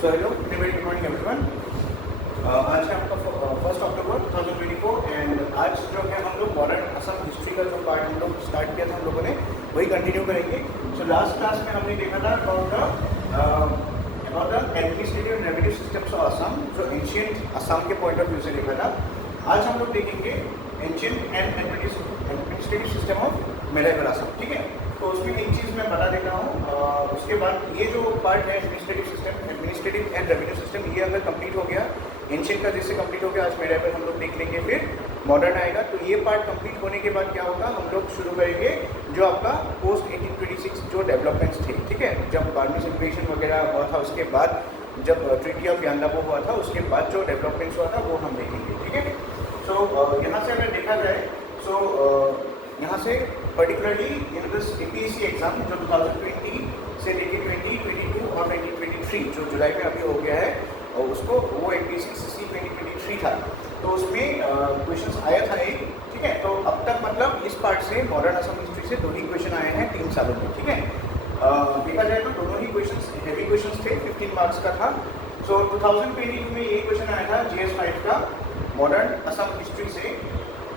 So hello very good morning everyone. आज है आपका 1 अक्टूबर 2024 एंड आज जो है हम लोग मॉडर्न असम हिस्ट्री का जो पार्ट हम लोग स्टार्ट किया था हम लोगों ने वही कंटिन्यू करेंगे। सो लास्ट क्लास में हमने देखा था about the administrative and revenue systems of Assam, जो एंशिएंट असम के पॉइंट ऑफ व्यू से देखा था। आज हम लोग देखेंगे ancient and administrative system of medieval Assam. ठीक है, तो उसमें एक चीज़ मैं बता देता हूँ। उसके बाद ये जो पार्ट है administrative system, administrative and revenue system, ये अगर कंप्लीट हो गया, एंशिएंट का जैसे कंप्लीट हो गया, आज मेडाइवल हम लोग देख लेंगे, फिर मॉडर्न आएगा। तो ये पार्ट कंप्लीट होने के बाद क्या होगा, हम लोग शुरू करेंगे जो आपका पोस्ट 1826 जो डेवलपमेंट्स थे। ठीक है, जब बार्मी सेलिब्रेशन वगैरह हुआ था, उसके बाद जब ट्रीटी ऑफ यान्दाबो हुआ था, उसके बाद जो डेवलपमेंट्स हुआ था वो हम देखेंगे। ठीक है, सो यहाँ से अगर देखा जाए, सो यहाँ से particularly in this APSC exam जो 2020 से लेके 2022 और 2023 जो जुलाई में अभी हो गया है, और उसको वो APSC CC 2023 था, तो उसमें क्वेश्चंस आया था एक। ठीक है, तो अब तक मतलब इस पार्ट से मॉडर्न असम हिस्ट्री से 2 ही क्वेश्चन आए हैं 3 सालों में। ठीक है, देखा जाए तो दोनों ही क्वेश्चंस हैवी क्वेश्चंस थे, 15 मार्क्स का था। सो 2022 में ये क्वेश्चन आया था GS5 का मॉडर्न असम हिस्ट्री से।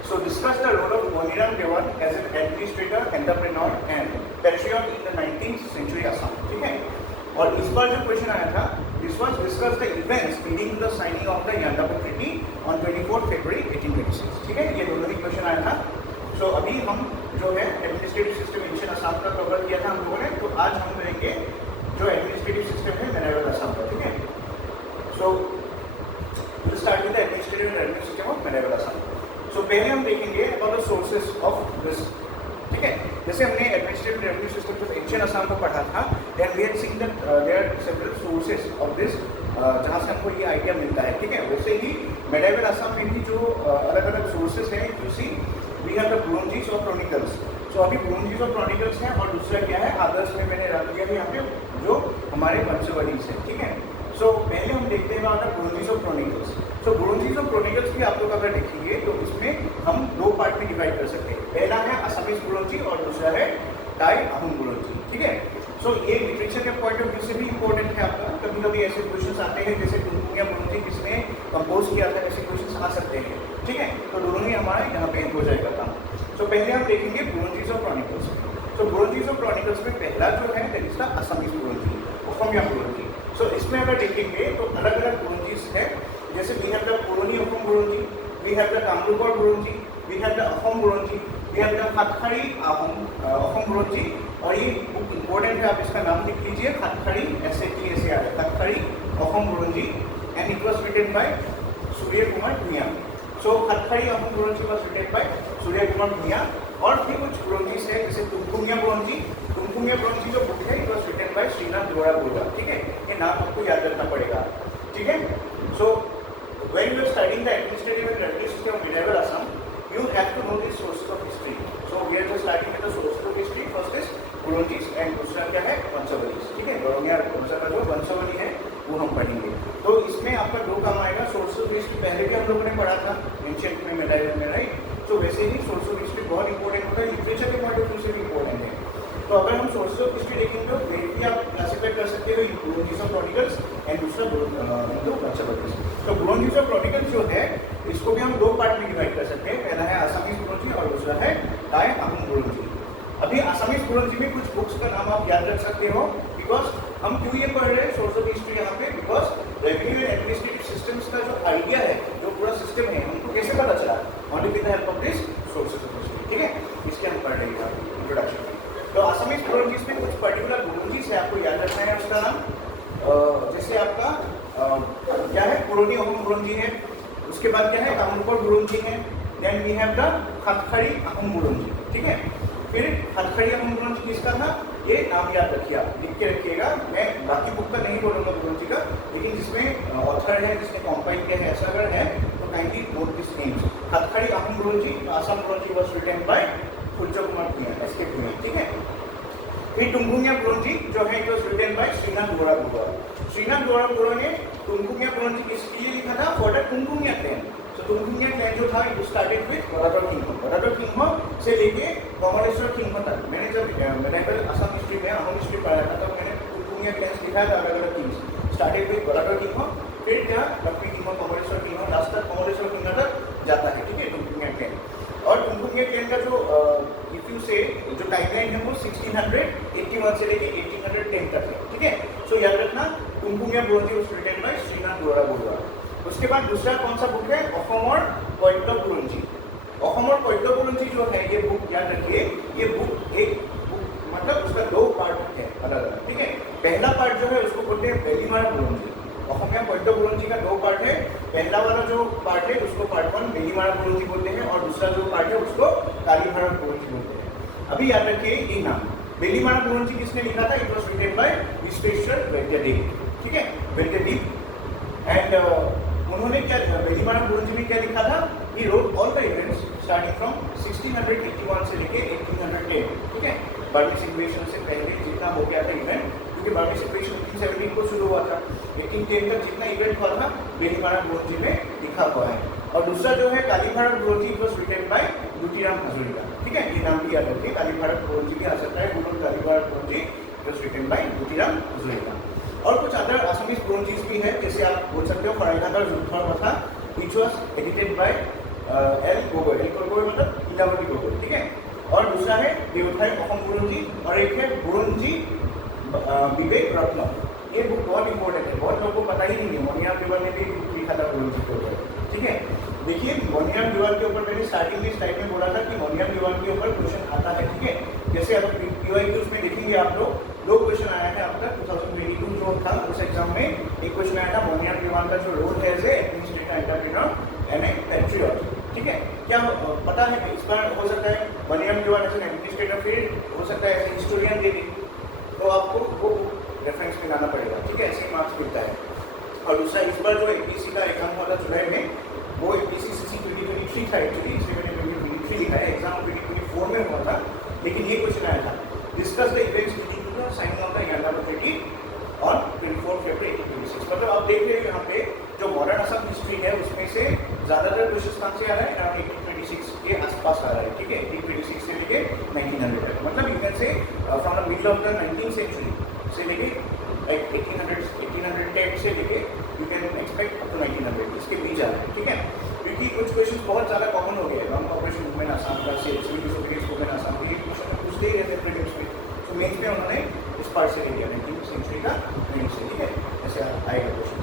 So discuss the role of Moniram Dewan as an administrator, entrepreneur and patriot in the 19th century Assam. ठीक है, और इस बार जो क्वेश्चन आया था, this was discuss the events leading to the signing of the Yandabo Treaty on 24 February 1826. ठीक है, ये दोनों ही क्वेश्चन आया था। So अभी हम जो है एडमिनिस्ट्रेटिव सिस्टम एंशिएंट असम का कवर किया था हम लोगों ने, तो आज हम करेंगे जो एडमिनिस्ट्रेटिव सिस्टम है मेडाइवल असम का। ठीक है, so we'll start with the administrative and revenue system of medieval Assam. So पहले हम देखेंगे about the sources of this. ठीक है, जैसे हमने administrative revenue system of ancient Assam को पढ़ा था, then we had seen that there are several sources of this, जहाँ से हमको ये आइडिया मिलता है। ठीक है, वैसे ही मेडाइवल असम में भी जो अलग अलग सोर्सेज हैं, you see we have the Buranjis और क्रॉनिकल्स। सो अभी ब्रोंजीज और क्रॉनिकल्स हैं, और दूसरा क्या है, आदर्श में मैंने रख दिया है यहाँ पे जो हमारे वंशवलीज हैं। ठीक है, सो पहले हम देखते हैं अबाउट द ब्रोंजीज और क्रॉनिकल्स। सो ब्रोंजीज और क्रॉनिकल्स भी आप लोग अगर देखेंगे तो इसमें हम 2 पार्ट में डिवाइड कर सकते हैं। पहला है असमीज ब्रोंजी और दूसरा है टाई अहोम ब्रोंजी। ठीक है, सो ये लिटरेचर के पॉइंट ऑफ व्यू से भी इंपॉर्टेंट है आपका। कभी कभी ऐसे क्वेश्चंस आते हैं जैसे टुनमुंगिया ब्रोंजी किसने कंपोज किया था, ऐसे क्वेश्चंस आ सकते हैं। ठीक है, तो दोनों ही हमारा यहाँ पे हो जाएगा काम। सो पहले हम देखेंगे ब्रोंजीज और क्रॉनिकल्स। तो ब्रोंजीज और क्रॉनिकल्स में पहला जो है that is the Assamese Buranji, Ahomiya Buranji. So इसमें अगर देखेंगे तो अलग अलग ब्रोंजीज है, जैसे we have the Puroni Ahom Buranji, we have the Kamrupar Buranji, we have the Ahom Buranji, we have the Khatkhari Ahom Buranji. और ये बुक इंपॉर्टेंट है, आप इसका नाम लिख लीजिए, Khatkhari SATSAR, Khatkhari Ahom Buranji, and it was written by Surya Kumar Bhuyan. So Khatkhari Ahom Buranji was written by Surya Kumar Bhuyan. और भी कुछ ब्रोंजीज है जैसे तुमकुमिया ब्रोंजी। तुमकुमिया ब्रोंजी जो बुक है it was written by Srinath गोराबुर्गा। ठीक है, ये नाम आपको याद रखना पड़ेगा। ठीक है, सो when you are studying the administrative and revenue system of Medieval Assam, you have to know the sources of history. So we are just starting with the sources of history. First is Buranjis and दूसरा क्या है, वंशवलीज। ठीक है, बरोनिया का जो वंशवली है वो हम पढ़ेंगे। तो इसमें आपका 2 काम आएगा। सोर्स ऑफ हिस्ट्री पहले भी हम लोगों ने पढ़ा था एंशिएंट में, मेडाइवल में, राइट। तो वैसे ही सोर्स ऑफ हिस्ट्री बहुत इंपॉर्टेंट होता है, लिटरेचर के पॉइंट ऑफ व्यू से भी इंपॉर्टेंट है। तो अगर हम सोर्स ऑफ हिस्ट्री देखेंगे तो भी आप क्लासिफाई कर सकते हो ब्रोंजीज और क्रॉनिकल्स एंड दूसरा वंशवलीज। तो ब्रोंजीज और क्रॉनिकल्स जो है इसको भी हम 2 पार्ट में डिवाइड कर सकते हैं। पहला है असमीज ब्रोंजी और दूसरा है टाई अहोम ब्रोंजी। अभी असमीज ब्रोंजी में कुछ बुक्स का नाम आप याद रख सकते हो, बिकॉज हम क्यों ये पढ़ रहे हैं सोर्स ऑफ हिस्ट्री यहाँ पे, because revenue and administrative systems का जो आइडिया है, जो पूरा सिस्टम है, हमको कैसे पता चला, only with the help of this sources of history. ठीक है, इसके हम पढ़ रहे हैं इंट्रोडक्शन में। तो असमीज ब्रोंजीज में कुछ पर्टिकुलर ब्रोंजीज है, आपको याद रखना है उसका नाम। जैसे आपका क्या है, पुरोनी अहोम ब्रोंजी है, उसके बाद क्या है, कामरूपर ब्रोंजी है, then we have the Khatkhari Ahom Buranji. ठीक है, फिर खतखड़ी अहोम ब्रोंजी किसका था, ये नाम याद रखिए, आप लिख के रखिएगा। मैं बाकी बुक का नहीं बोलूँगा ब्रोंजी का, लेकिन जिसमें ऑथर है, जिसने कंपाइल किया है, ऐसा अगर है तो kindly note this names. Khatkhari Ahom Buranji, Assam Buranji was written by Surya Kumar Bhuyan, SK भूया। ठीक है, फिर टुनमुंगिया ब्रोंजी जो है it was written by Srinath गोराबुर्गा। श्रीनाथ गोराबुर्गा ने टुनमुंगिया ब्रोंजी किसके लिए लिखा था, for the Tungkhungia clan. So Tungkhungia clan जो था इट स्टार्टेड विद बरादर किंगम से लेके कमलेश्वर किंगम तक। मैंने जब मेडाइवल असम हिस्ट्री में अहोम हिस्ट्री पढ़ा था तब मैंने टुनमुंगिया क्लैन लिखा था, अलग अलग किंग्स स्टार्टेड विद बराबर किंगडम, फिर क्या Lakshmi kingdom, Kamleshwar kingdom, last तक कमलेश्वर किंगडम तक जाता है, ठीक है, टुमकुंगे ट्रेन। और टुमकुंगे ट्रेन का जो इफ यू से जो टाइमलाइन है वो 1681 से लेके 1810 तक है, ठीक है। सो याद रखना टुमकुंगे Buranji was written by Srinath बोरा बरुआ। उसके बाद दूसरा कौन सा बुक है, अहोम और पद्य बुरंजी। अहोम और पद्य बुरंजी जो है ये बुक याद रखिए, ये बुक एक मतलब उसका दो पार्ट है अलग अलग, ठीक है। पहला पार्ट जो है उसको बोलते हैं बेलीमारा बुरंजी। अहोम पद्य बुरंजी का दो पार्ट है, पहला वाला जो पार्ट है उसको पार्ट 1 बेलीमारा बुरंजी बोलते हैं और दूसरा जो पार्ट है उसको कालीमारा बुरंजी बोलते हैं। अभी याद रखिए ये नाम बेलीमारा बुरंजी किसने लिखा था, it was written by Bisheshwar Vaidyadev, ठीक है, वैद्यदेव। एंड उन्होंने क्या बेलीमारा बुरंजी में क्या लिखा था, he wrote all the events starting from 1681 से लेके 1810, ठीक है। बर्मिश इन्वेशन से पहले जितना हो गया था इवेंट, क्योंकि बर्मिश इन्वेशन 1817 को शुरू हुआ था, 1810 तक जितना इवेंट हुआ था बेलीमारा बुरंजी में लिखा हुआ है। और दूसरा जो है कालीमारा Buranji was written bye Dutiram हजरिका, ठीक है, ये नाम भी याद रखिए, कालीमारा बुरंजी की आ सकता है गुरु कालीमारा Buranji was written bye Dutiram हजरिका। और कुछ अदर असमीज बुरंजीज भी है, जैसे आप बोल सकते हो फराइनागर जुद्धर कथा, which was edited by L Gogoi, L Gogoi मतलब लीलावती गोगोई, ठीक है। और दूसरा है देवथाई अहोम बुरंजी और एक है बुरंजी विवेक रत्न। ये बुक बहुत इंपॉर्टेंट है, बहुत लोगों को पता ही नहीं है। मोनियाम देवाल ने भी लिखा था बुरंजी के ऊपर, ठीक है। देखिए मोनियाम देवाल के ऊपर मैंने स्टार्टिंग में टाइम में बोला था कि मोनियाम देवाल के ऊपर क्वेश्चन आता है, ठीक है। जैसे अगर पीवाईक्यूज में देखेंगे आप लोग, दो क्वेश्चन आया है आपका 2022 जो था उस एग्जाम में। एक क्वेश्चन आया था मोनियाम देवाल का जो रोल है as a administrator, entrepreneur and a patriot, ठीक है। क्या पता है कि इस बार हो सकता है मोनियाम देवाल एज एन एडमिनिस्ट्रेटर, फिर हो सकता है एज हिस्टोरियन दे दी, तो आपको वो रेफरेंस में लाना पड़ेगा, ठीक है, ऐसे मार्क्स मिलता है। और दूसरा इस बार जो एपीसी का एग्जाम हुआ था जुलाई में, वो एपीसी सीसी 2023 था एक्चुअली, इसलिए मैंने 2023 लिखा है, एग्जाम 2024 में हुआ था, लेकिन ये क्वेश्चन आया था, discuss the events leading to the signing of the यादव ट्रीटी ऑन 24 फरवरी 1826। मतलब आप देख रहे हो यहाँ पे जो मॉडर्न असम हिस्ट्री है उसमें से ज़्यादातर क्वेश्चन कहाँ से आ रहा है, अराउंड 1826 के आसपास आ रहा है, ठीक है, 1826 से लेके 1900 तक। मतलब you can say from the middle of the 19th century से लेके 1810 से लेके you can expect up to 1900, इसके बीच आ रहा है, ठीक है। क्योंकि कुछ क्वेश्चन बहुत ज़्यादा कॉमन हो गए, नॉन कॉपरेशन मूवमेंट आसाम का, सिविल डिसोबीडियंस मूवमेंट आसाम के, ये क्वेश्चन पूछते ही रहते हैं प्रीलिम्स में। तो मेन्स में उन्होंने इस पार्ट से ले लिया 19th सेंचुरी का मेन से, ठीक है, ऐसे आएगा क्वेश्चन।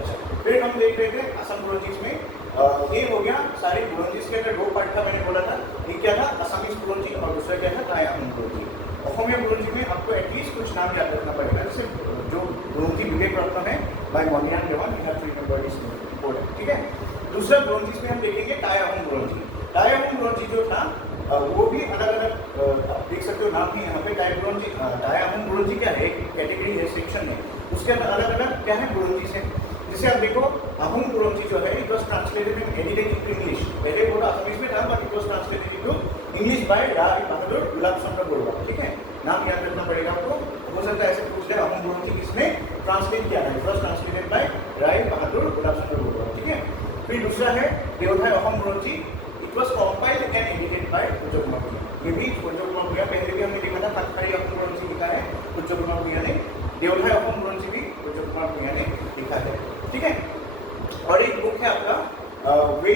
अच्छा, फिर हम देख रहे थे असम बुरंजीज में, ये हो गया सारे बुरंजीज के अंदर दो पार्ट था, मैंने बोला था, एक क्या था असमीज बुरंजी और दूसरा क्या था तायाम बुरंजी। अहोमिया बुरंजी में आपको एटलीस्ट कुछ नाम याद रखना पड़ेगा, जैसे जो बुरंजी विवेक रत्न है बाय मोनियाम Dewan, you have to remember this important, ठीक है। दूसरा बुरंजीज में हम देखेंगे तायाम बुरंजी। तायाम बुरंजी जो था वो भी अलग अलग आप देख सकते हो नाम भी यहाँ पे तायाम बुरंजी क्या है, कैटेगरी है, सेक्शन है, उसके अंदर अलग अलग क्या है बुरंजीज है। जैसे आप देखो अहोम बुरंजी जो है it was translated in edited into English, पहले वो असमीज में था but it was translated into English by Rai Bahadur Golap Chandra Barua, ठीक है, नाम याद रखना पड़ेगा आपको। हो सकता है ऐसे पूछ ले अहोम बुरंजी किसने ट्रांसलेट किया है, it was translated by Rai Bahadur Golap Chandra Barua, ठीक है। फिर दूसरा है Deodhai Ahom Buranji, it was compiled and edited by पूज्य कुमार भूया। ये भी पूज्य कुमार भूया, पहले भी हमने देखा था खतखारी अहोम बुरंजी लिखा है पूज्य कुमार भूया ने, देवथाई अहोम बुरंजी भी पूज्य कुमार भूया ने लिखा है, ठीक है। और एक बुक है आपका वे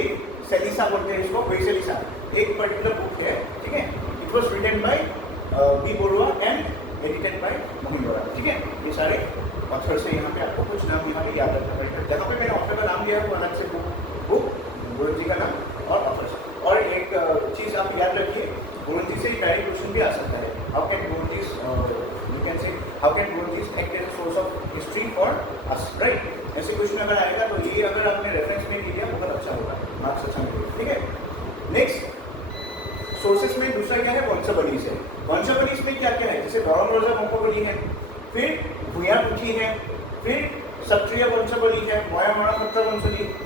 सेलिसा बोलते हैं इसको, वे सेलिसा एक पर्टिकुलर बुक है, ठीक है, it was written by B Barua and edited by Mohin Bora, ठीक है। ये सारे ऑथर से यहाँ पे आपको कुछ नाम यहाँ पे याद रखना पड़ेगा, जहाँ पे मैंने ऑथर का नाम लिया है वो अलग से बुक बुरंजी का नाम और ऑथर। और एक चीज़ आप याद रखिए, बुरंजी से डायरेक्ट क्वेश्चन भी आ सकता है, how can Buranjis you can say how can Buranjis act as a source of history for us, right. ऐसे क्वेश्चन अगर आएगा तो ये अगर आपने रेफरेंस में लिया बहुत अच्छा होगा, मार्क्स अच्छा मिलेगा, ठीक है। नेक्स्ट सोर्सेस में दूसरा क्या है, वंशावलीज है। वंशावलीज में क्या क्या है, जैसे गौरव रोजा वंशावली है, फिर भूया पुथी है, फिर क्षत्रिय वंशावली है, मोयामाणा खट्टर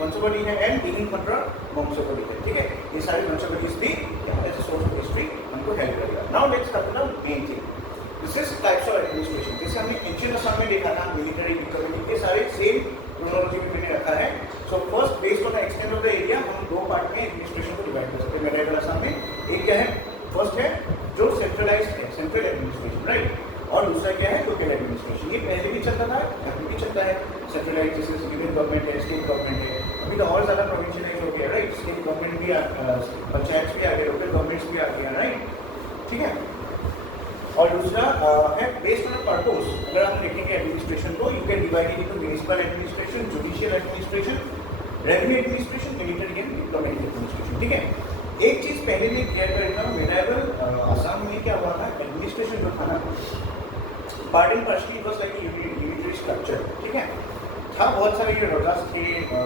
वंशावली है एंड दिहिंग खट्टर वंशावली है, ठीक है। ये सारी वंशावलीज भी as a source of history हमको हेल्प करेगा। Now let's come to the main thing, this is types of administration. जैसे हमने एंशिएंट असम में देखा था मिलिट्री इकोनॉमिक के सारे सेम क्रोनोलॉजी में मैंने रखा है। So first based on the extent of the area हम दो पार्ट में एडमिनिस्ट्रेशन को डिवाइड कर सकते हैं मेडाइवल असम में। एक क्या है, फर्स्ट है जो सेंट्रलाइज्ड है, सेंट्रल एडमिनिस्ट्रेशन, राइट, और दूसरा क्या है लोकल एडमिनिस्ट्रेशन। ये पहले भी चलता था, अभी भी चलता होता है, सेंट्रलाइज जैसे यूनियन गवर्नमेंट है, स्टेट गवर्नमेंट है, अभी तो और ज़्यादा प्रोविंशियलाइज हो गया, राइट, स्टेट गवर्नमेंट भी पंचायत भी आ गए, लोकल गवर्नमेंट्स भी आ गया, राइट, ठीक है। और दूसरा है बेस्ड ऑन पर्पस, अगर हम देखेंगे एडमिनिस्ट्रेशन को, you can divide it into municipal administration, judicial administration, revenue administration, military and diplomatic administration, ठीक है। एक चीज पहले मैं क्लियर कर देता हूँ, मेडावल असम में क्या हुआ था, एडमिनिस्ट्रेशन जो था ना, part and partially it was like unitary structure, ठीक है, था बहुत सारे ये राजास थे,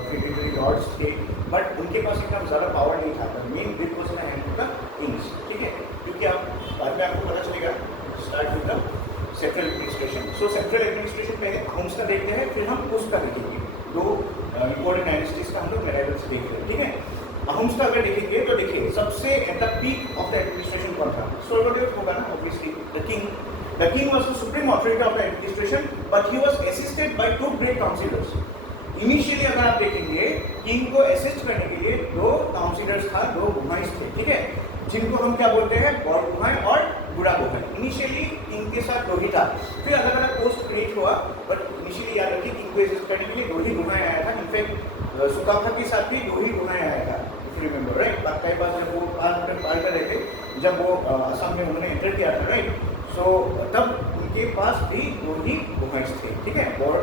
ट्रिब्यूटरी लॉर्ड्स थे, बट उनके पास इतना ज़्यादा पावर नहीं था, main grip was in the hand of the Kings, ठीक है, क्योंकि आप बाद में आपको पता चलेगा, start with the central administration. So central administration पहले अहुम्स का देखते हैं, फिर हम उस का देखेंगे, दो इम्पोर्टेंट डायनेस्टीज का हम लोग मेडावल से देख रहे हैं, ठीक है। अहुम्स का अगर देखेंगे तो देखिए सबसे at the peak of the administration कौन था, स्वर्गदेव होगा ना, obviously the king. The king was the supreme authority of the administration, but he was assisted by two great counselors. Initially अगर आप देखेंगे, किंग को असिस्ट करने के लिए दो काउंसिलर्स था, दो गुहाइस थे, ठीक है, जिनको हम क्या बोलते हैं, बड़ गुहाई और बुरा गुहाई। इनिशियली किंग के साथ दो ही था, फिर अलग अलग पोस्ट क्रिएट हुआ, बट इनिशियली याद रखिए किंग को असिस्ट करने के लिए दो ही गुहाई आया था। इनफैक्ट सुकाफा के साथ भी दो ही गुहाई आया था, इफ यू रिमेंबर, राइट। बात जब वो पार कर रहे थे, जब वो असम में उन्होंने एंटर किया था, राइट, सो तब उनके पास भी दो ही गुहाइस थे, ठीक है, और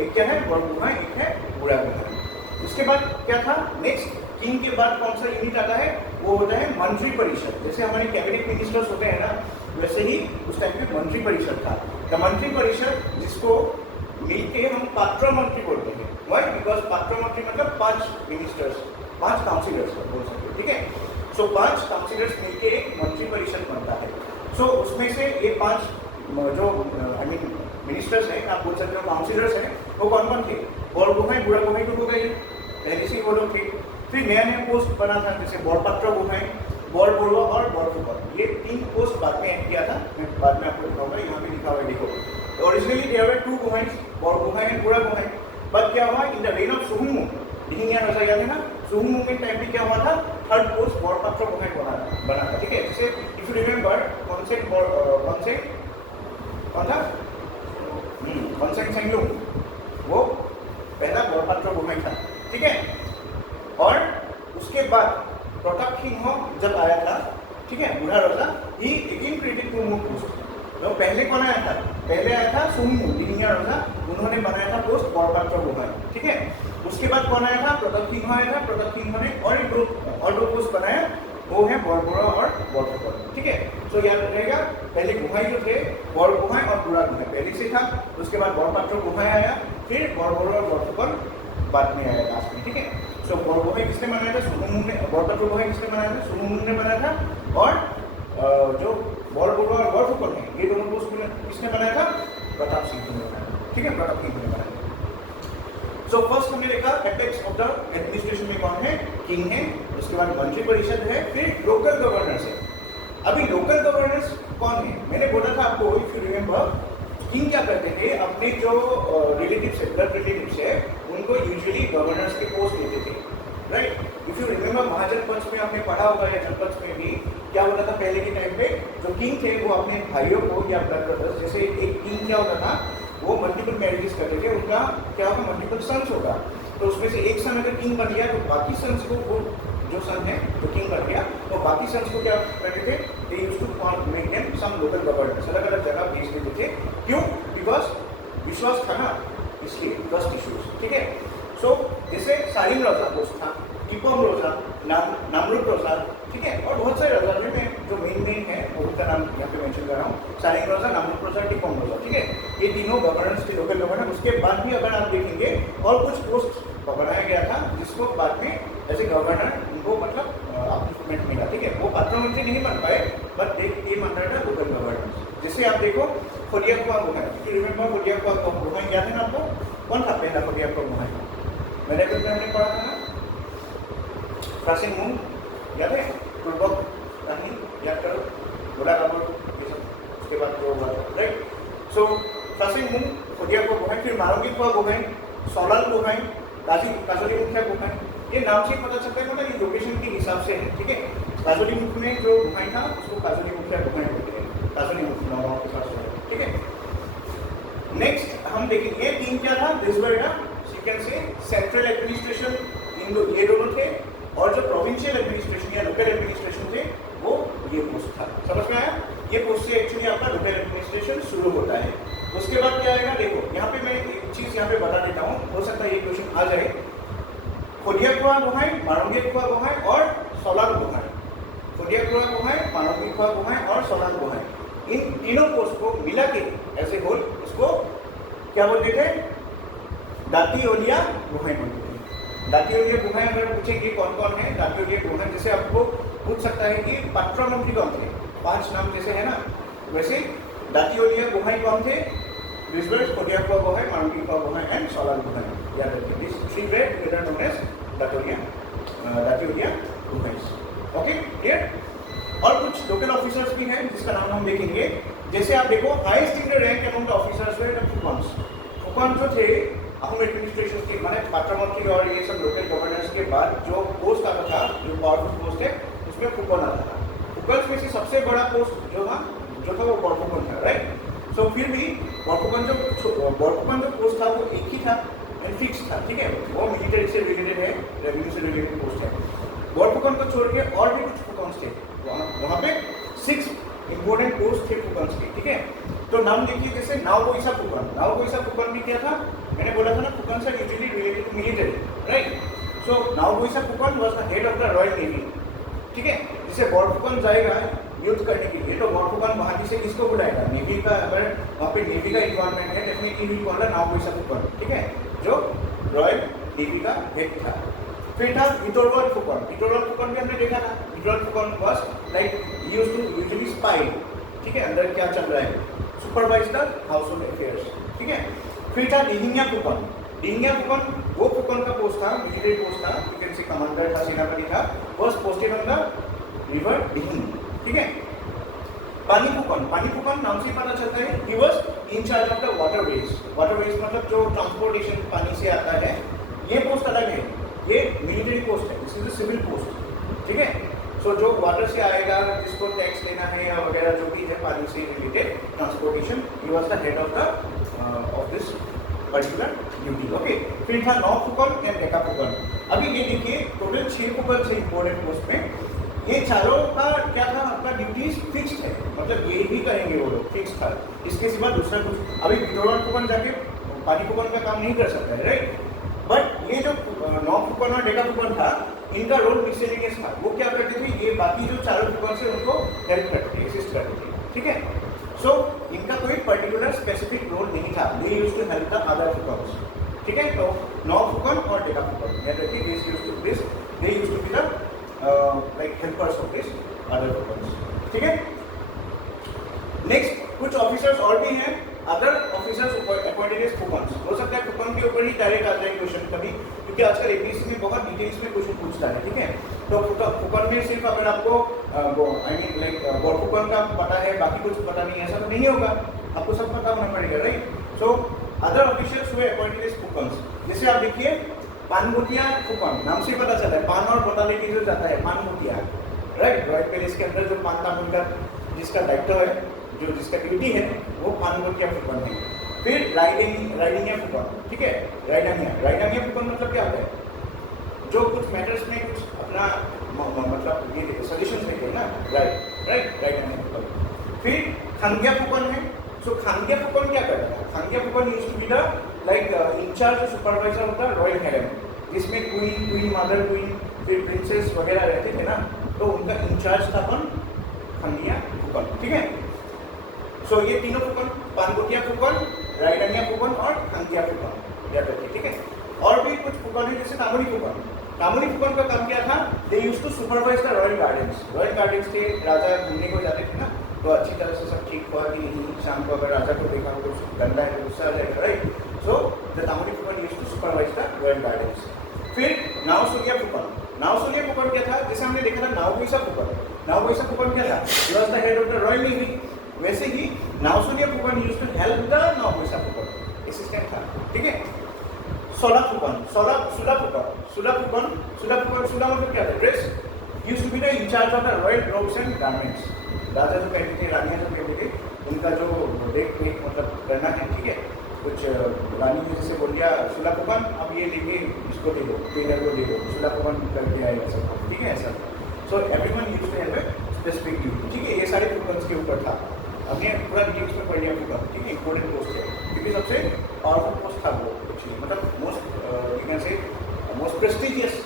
एक क्या है बड़ गुहाई, एक है बुरा गुहाई। उसके बाद क्या था, नेक्स्ट किंग के बाद कौन सा यूनिट आता है, वो होता है मंत्री परिषद। जैसे हमारे कैबिनेट मिनिस्टर्स होते हैं ना, वैसे ही उस टाइम पे मंत्री परिषद था। द मंत्री परिषद, जिसको मिलके हम पात्र मंत्री बोलते हैं, वाई, बिकॉज पात्र मंत्री मतलब 5 मिनिस्टर्स, 5 काउंसिलर्स बोल सकते, ठीक है। सो 5 काउंसिलर्स मिलके एक मंत्री परिषद बनता है। सो उसमें से ये 5 जो आई मीन मिनिस्टर्स हैं, आप बोल सकते हो काउंसिलर्स हैं, वो कौन कौन थे, बड़ गुहाई, बुरा गुहाई तो हो गए पहले से वो लोग थे। फिर नया नया पोस्ट बना था, जैसे बड़पत्र गुहाई, बड़ बुढ़वा और बड़ फुकर, ये 3 पोस्ट बाद में ऐड किया था, मैं बाद में आपको दिखाऊंगा, यहाँ पे लिखा हुआ है, देखो। ओरिजिनली देयर वर 2 गुहाइस, बड़ गुहाई एंड बुरा गुहाई, बट क्या हुआ, in the reign of Suhungmung, Dihingia Raja याद है ना, सुहुंगमुंग टाइम पे क्या हुआ था, 3rd पोस्ट बड़पत्र गुहाई बना था, ठीक है। जैसे इफ यू रिमेंबर कौन था, कॉन्सेंट सेंगलुंग, वो पहला बड़पत्र गुहाई था, ठीक है। और उसके बाद प्रतापसिंह जब आया था, ठीक है, बूढ़ा राजा, ही अगेन क्रिएटेड 2 मोर पोस्ट। तो पहले कौन आया था, पहले आया था सुहुंगमुंग, दिहिंगिया राजा, उन्होंने बनाया था पोस्ट बड़पत्र गुहाई, ठीक है। उसके बाद कौन आया था, प्रतापसिंह आया था, प्रतापसिंह ने और दो पोस्ट बनाया, वो है बड़ बुढ़ा और बड़ फुकर, ठीक है। सो याद रहेगा, पहले गुहाई जो थे, बड़ गुहाई और बुरा गुहाई पहले से था, उसके बाद बड़पत्र गुहाई आया, फिर बड़ बुढ़ा और बड़ फुकर बाद में आया लास्ट में, ठीक है। सो बड़ गुहाई किसने बनाया था, सुहुंगमुंग ने, बड़पत्र गुहाई किसने बनाया था, सुहुंगमुंग ने बनाया था, और जो बड़ बुढ़ा और बड़ फुकर हैं, ये दोनों पोस्ट किसने बनाया था, प्रताप सिंह ने बनाया, ठीक है, प्रताप सिंह ने बनाया। सो फर्स्ट हमने देखा एपेक्स ऑफ द एडमिनिस्ट्रेशन में कौन है, किंग है, उसके बाद मंत्री परिषद है, फिर लोकल गवर्नर्स है। अभी लोकल गवर्नर्स कौन है, मैंने बोला था आपको, इफ यू रिमेंबर, किंग क्या करते थे, अपने जो रिलेटिव्स है, ब्लड रिलेटिव्स है, उनको यूजुअली गवर्नर्स के पोस्ट देते थे, राइट। इफ यू रिमेंबर महाजनपद में आपने पढ़ा होगा, या जनपद में भी क्या होता था पहले के टाइम पे, जो किंग थे वो अपने भाइयों को या ब्लड ब्रदर्स, जैसे एक किंग क्या होता था, वो मल्टीपल मैरिजेस करते थे, उनका क्या होगा, मल्टीपल सन्स होगा, तो उसमें से एक सन अगर किंग बन गया तो बाकी सन्स को, वो जो सन है जो किंग बन गया, तो बाकी सन्स को क्या करते थे, they used to make them some local governors, अलग अलग जगह भेज देते थे, क्यों, बिकॉज विश्वास था ना, इसलिए ट्रस्ट इश्यूज, ठीक है। सो जैसे सालिम राजा पोस्ट था, टिपम राजा, नामरूप राजा, ठीक है, और बहुत सारे राजा में जो मेन है उनका नाम यहाँ पे मेंशन कर रहा हूँ, सालिम राजा, नामरूप राजा, टिपम राजा, ठीक है, ये तीनों गवर्नर्स थे, लोकल गवर्नर। उसके बाद भी अगर आप देखेंगे और कुछ पोस्ट बनाया गया था, जिसको बाद में एज ए गवर्नर उनको मतलब अपॉइंटमेंट मिला, ठीक है, वो पात्र मंत्री नहीं बन पाए, बट ये बन रहा था लोकल गवर्नर। जैसे आप देखो खोलियाकुआ गुहाई, रिमेंबर खोलियाकुआ गुहाई याद है ना आपको, कौन था पहला खोलियाकुआ गुहाई, मैंने हमने पढ़ा था ना, फ्रासिंगमुंग याद है, पूर्वक कहानी याद करो, बुरा काबुल, ये सब उसके बाद जो हुआ, राइट। सो फ्रासिंगमुंग, खोलियाकुआ गुहाई, फिर मारोंगीकुआ गुहाई, सोलाल गुहाई, काजोली मुखिया गुहाई, ये नाम से पता चलता है, मतलब ये लोकेशन के हिसाब से है, ठीक है। काजोली मुख में जो गुहाई था उसको काजोली मुखिया गुहाई बोलते हैं, काजोली मुख नौगांव के पास, ठीक है। नेक्स्ट हम देखेंगे ये तीन क्या था, दिस वर ना सीक्वेंस से सेंट्रल एडमिनिस्ट्रेशन, इन दो ये दोनों थे, और जो प्रोविंशियल एडमिनिस्ट्रेशन या लोकल एडमिनिस्ट्रेशन थे वो ये पोस्ट था। समझ में आया? ये पोस्ट से एक्चुअली आपका लोकल एडमिनिस्ट्रेशन शुरू होता है। उसके बाद क्या आएगा, देखो यहाँ पे मैं एक चीज यहाँ पे बता देता हूँ, हो सकता है ये क्वेश्चन आ जाए। खोडियाखोआ गोहाई, मारंगेखोआ गोहाई और सोलांग गोहाई, खोडियाखोआ गोहाई, मारंगेखोआ गोहाई और सोलांग गोहाई, इन तीनों पोस्ट को मिला के ऐसे होल इसको क्या बोलते थे, दातियोलिया गोहाई बोलते थे। दातियोलिया गोहाई अगर पूछेंगे कौन कौन है दातियोलिया गोहाई, जैसे आपको पूछ सकता है कि पात्रा मंत्री कौन थे, 5 नाम जैसे है ना, वैसे दातियोलिया गोहाई कौन थे, विजबर्स, खोडियाखोआ गोहाई, मारंगेखोआ गोहाई एंड सोलांग गोहाई। याद रखिए this three were together known as दातियोलिया गोहाई। Okay clear? और कुछ लोकल ऑफिसर्स भी हैं जिसका नाम हम देखेंगे। जैसे आप देखो highest in the rank among the officers were the Phukans. Phukan जो थे अहम एडमिनिस्ट्रेशन के माने पात्रामंत्री और ये सब लोकल गवर्नर्स के बाद जो पोस्ट आता था, जो पावरफुल पोस्ट है, उसमें फुकॉन आता था। फुकॉन्स में से सबसे बड़ा पोस्ट जो था वो बॉरफुकॉन था, राइट? सो फिर भी बॉरफुकॉन जो पोस्ट था वो एक ही था एंड फिक्स था, ठीक है? वो मिलिट्री से रिलेटेड है, रेवेन्यू से रिलेटेड पोस्ट है। बॉरफुकॉन को छोड़ के और भी कुछ फुकॉन्स थे, वहाँ पे 6 इंपॉर्टेंट पोस्ट थे फुकॉन्स के, ठीक है? तो नाम देखिए, जैसे नाओबोइसा फुकॉन। नाओबोइसा फुकॉन भी क्या था, मैंने बोला था ना, Phukans are usually related to military, right? So Naobaicha Phukan was the head of the royal navy, ठीक है? जिसे बॉरफुकॉन जाएगा युद्ध करने के लिए, तो बॉरफुकॉन वहाँ से किसको बुलाएगा, नेवी का, अगर वहाँ पे नेवी का इन्वॉल्वमेंट है डेफिनेटली ही कॉल्ड नाओबोइसा फुकॉन, ठीक है? जो रॉयल नेवी का हेड था। फिर था विटोरवाल फुकॉन। विटोरवाल फुकॉन भी हमने देखा था। Bhitarual Phukan was like used to usually spy, ठीक है, अंदर क्या चल रहा है, supervise the household affairs, ठीक है? फिर था डिहिंगिया फुकॉन। डिहिंगिया फुकॉन वो फुकॉन का पोस्ट था, मिलिट्री पोस्ट था, यू कैन सी कमांडर था, सेनापति था, was posted on the river Dihing, ठीक है? पानी फुकॉन नाम से पता चलता है he was in charge of the waterways. Waterways मतलब जो ट्रांसपोर्टेशन पानी से आता है, ये पोस्ट अलग है, ये मिलिट्री पोस्ट है, this is a civil post, ठीक है? सो जो वाटर से आएगा, जिसको टैक्स देना है या वगैरह जो भी है पानी से related transportation, he was the head of this particular duty, okay? फिर था नौ फुकॉन एंड डेका फुकॉन। अभी ये देखिए टोटल 6 फुकॉन से इंपॉर्टेंट पोस्ट में, ये चारों का क्या था, आपका ड्यूटीज फिक्स्ड है, मतलब ये भी करेंगे वो लोग, फिक्स था, इसके सिवा दूसरा कुछ। अभी विटोरवाल फुकॉन जाके पानी फुकॉन का काम नहीं कर सकता है, राइट? बट ये जो नौ फुकॉन और डेका फुकॉन था, इनका रोल मिसलेनियस था। वो क्या करते थे, ये बाकी जो चारों फुकॉन से उनको हेल्प करते थे, असिस्ट करते थे, ठीक है? सो इनका कोई पर्टिकुलर स्पेसिफिक रोल नहीं था, they used to help the other Phukans, ठीक है? तो नौ फुकॉन और डेका फुकॉन, याद रखिए they used to be the like helpers of this other focus, ठीक है? नेक्स्ट कुछ ऑफिसर्स और भी हैं, अदर ऑफिसर्स अपॉइंटेड एज फुकॉन्स। हो सकता है फुकॉन के ऊपर ही डायरेक्ट आ जाए क्वेश्चन कभी, क्योंकि आजकल एपीएससी में बहुत डिटेल्स में क्वेश्चन पूछता है, ठीक है? तो फुकॉन में सिर्फ अगर आपको आई मीन लाइक बॉरफुकॉन का पता है, बाकी कुछ पता नहीं, ऐसा तो नहीं होगा, आपको सब पता होना पड़ेगा, राइट? सो अदर ऑफिसर्स हुए अपॉइंटेड एज फुकॉन्स। जैसे आप देखिए पानमुतिया फुकॉन, नाम से पता चलता है, पान और बताने के जो जाता है पानमुतिया, राइट? रॉयल पैलेस के अंदर जो पान तामुल का जिसका दायित्व है, जो जिसका ड्यूटी है, वो पानमुतिया फुकॉन है। फिर राइडिंगिया फुकॉन, ठीक है? राइडांगिया फुकॉन मतलब क्या होता है, जो कुछ मैटर्स में कुछ अपना मतलब ये सजेशंस देते हैं ना, राइट? राइडांगिया फुकॉन। फिर खांगिया फुकॉन है। सो खांगिया फुकॉन क्या करता है, Khangia Phukan used to be the like in charge supervisor of the royal harem, जिसमें क्वीन मदर क्वीन फिर प्रिंसेस वगैरह रहते थे ना, तो उनका इंचार्ज था कौन, खांगिया फुकॉन, ठीक है? सो ये तीनों फुकॉन, पानगोटिया फुकॉन, राइडांगिया फुकॉन और खांगिया फुकॉन, याद रखिए, ठीक है? और भी कुछ फुकॉन है, जैसे तामुली फुकॉन। तामुली फुकॉन का काम क्या था, they used to supervise the royal gardens. Royal gardens के राजा घूमने को जाते थे ना, तो अच्छी तरह से सब ठीक हुआ कि नहीं, शाम को अगर राजा को देखा कुछ गंदा है तो गुस्सा आ जाएगा, right? So the Tamuli Phukan used to supervise the royal gardens. फिर नाओसोलिया फुकॉन। नाओसोलिया फुकॉन क्या था, जैसे हमने देखा था नाओबोइसा फुकॉन। नाओबोइसा फुकॉन क्या था, he was the head of the royal navy. वैसे ही Naosolia Phukan used to help the Naobaicha Phukan, assistant था, ठीक है? सोला फुकॉन, सुला मतलब क्या था, dress, used to be the in charge of the royal robes and garments. राजा जो पहनते थे, रानियां जो पहनते थे, उनका जो देख रेख मतलब करना है, ठीक है, कुछ रानी ने जैसे बोल दिया सुलाकुपन, अब ये लेके इसको दे दो, टेलर को दे दो, सुलाकुपन करके आएगा सब, ठीक है ऐसा। So everyone used to have a specific duty, ठीक है। ये सारे फुकन्स के ऊपर था, हमने पूरा डिटेल्स में पढ़ लिया फुकन, ठीक है। इंपॉर्टेंट पोस्ट है क्योंकि सबसे पावरफुल पोस्ट था वो एक्चुअली, मतलब मोस्ट यू कैन से मोस्ट प्रेस्टिजियस,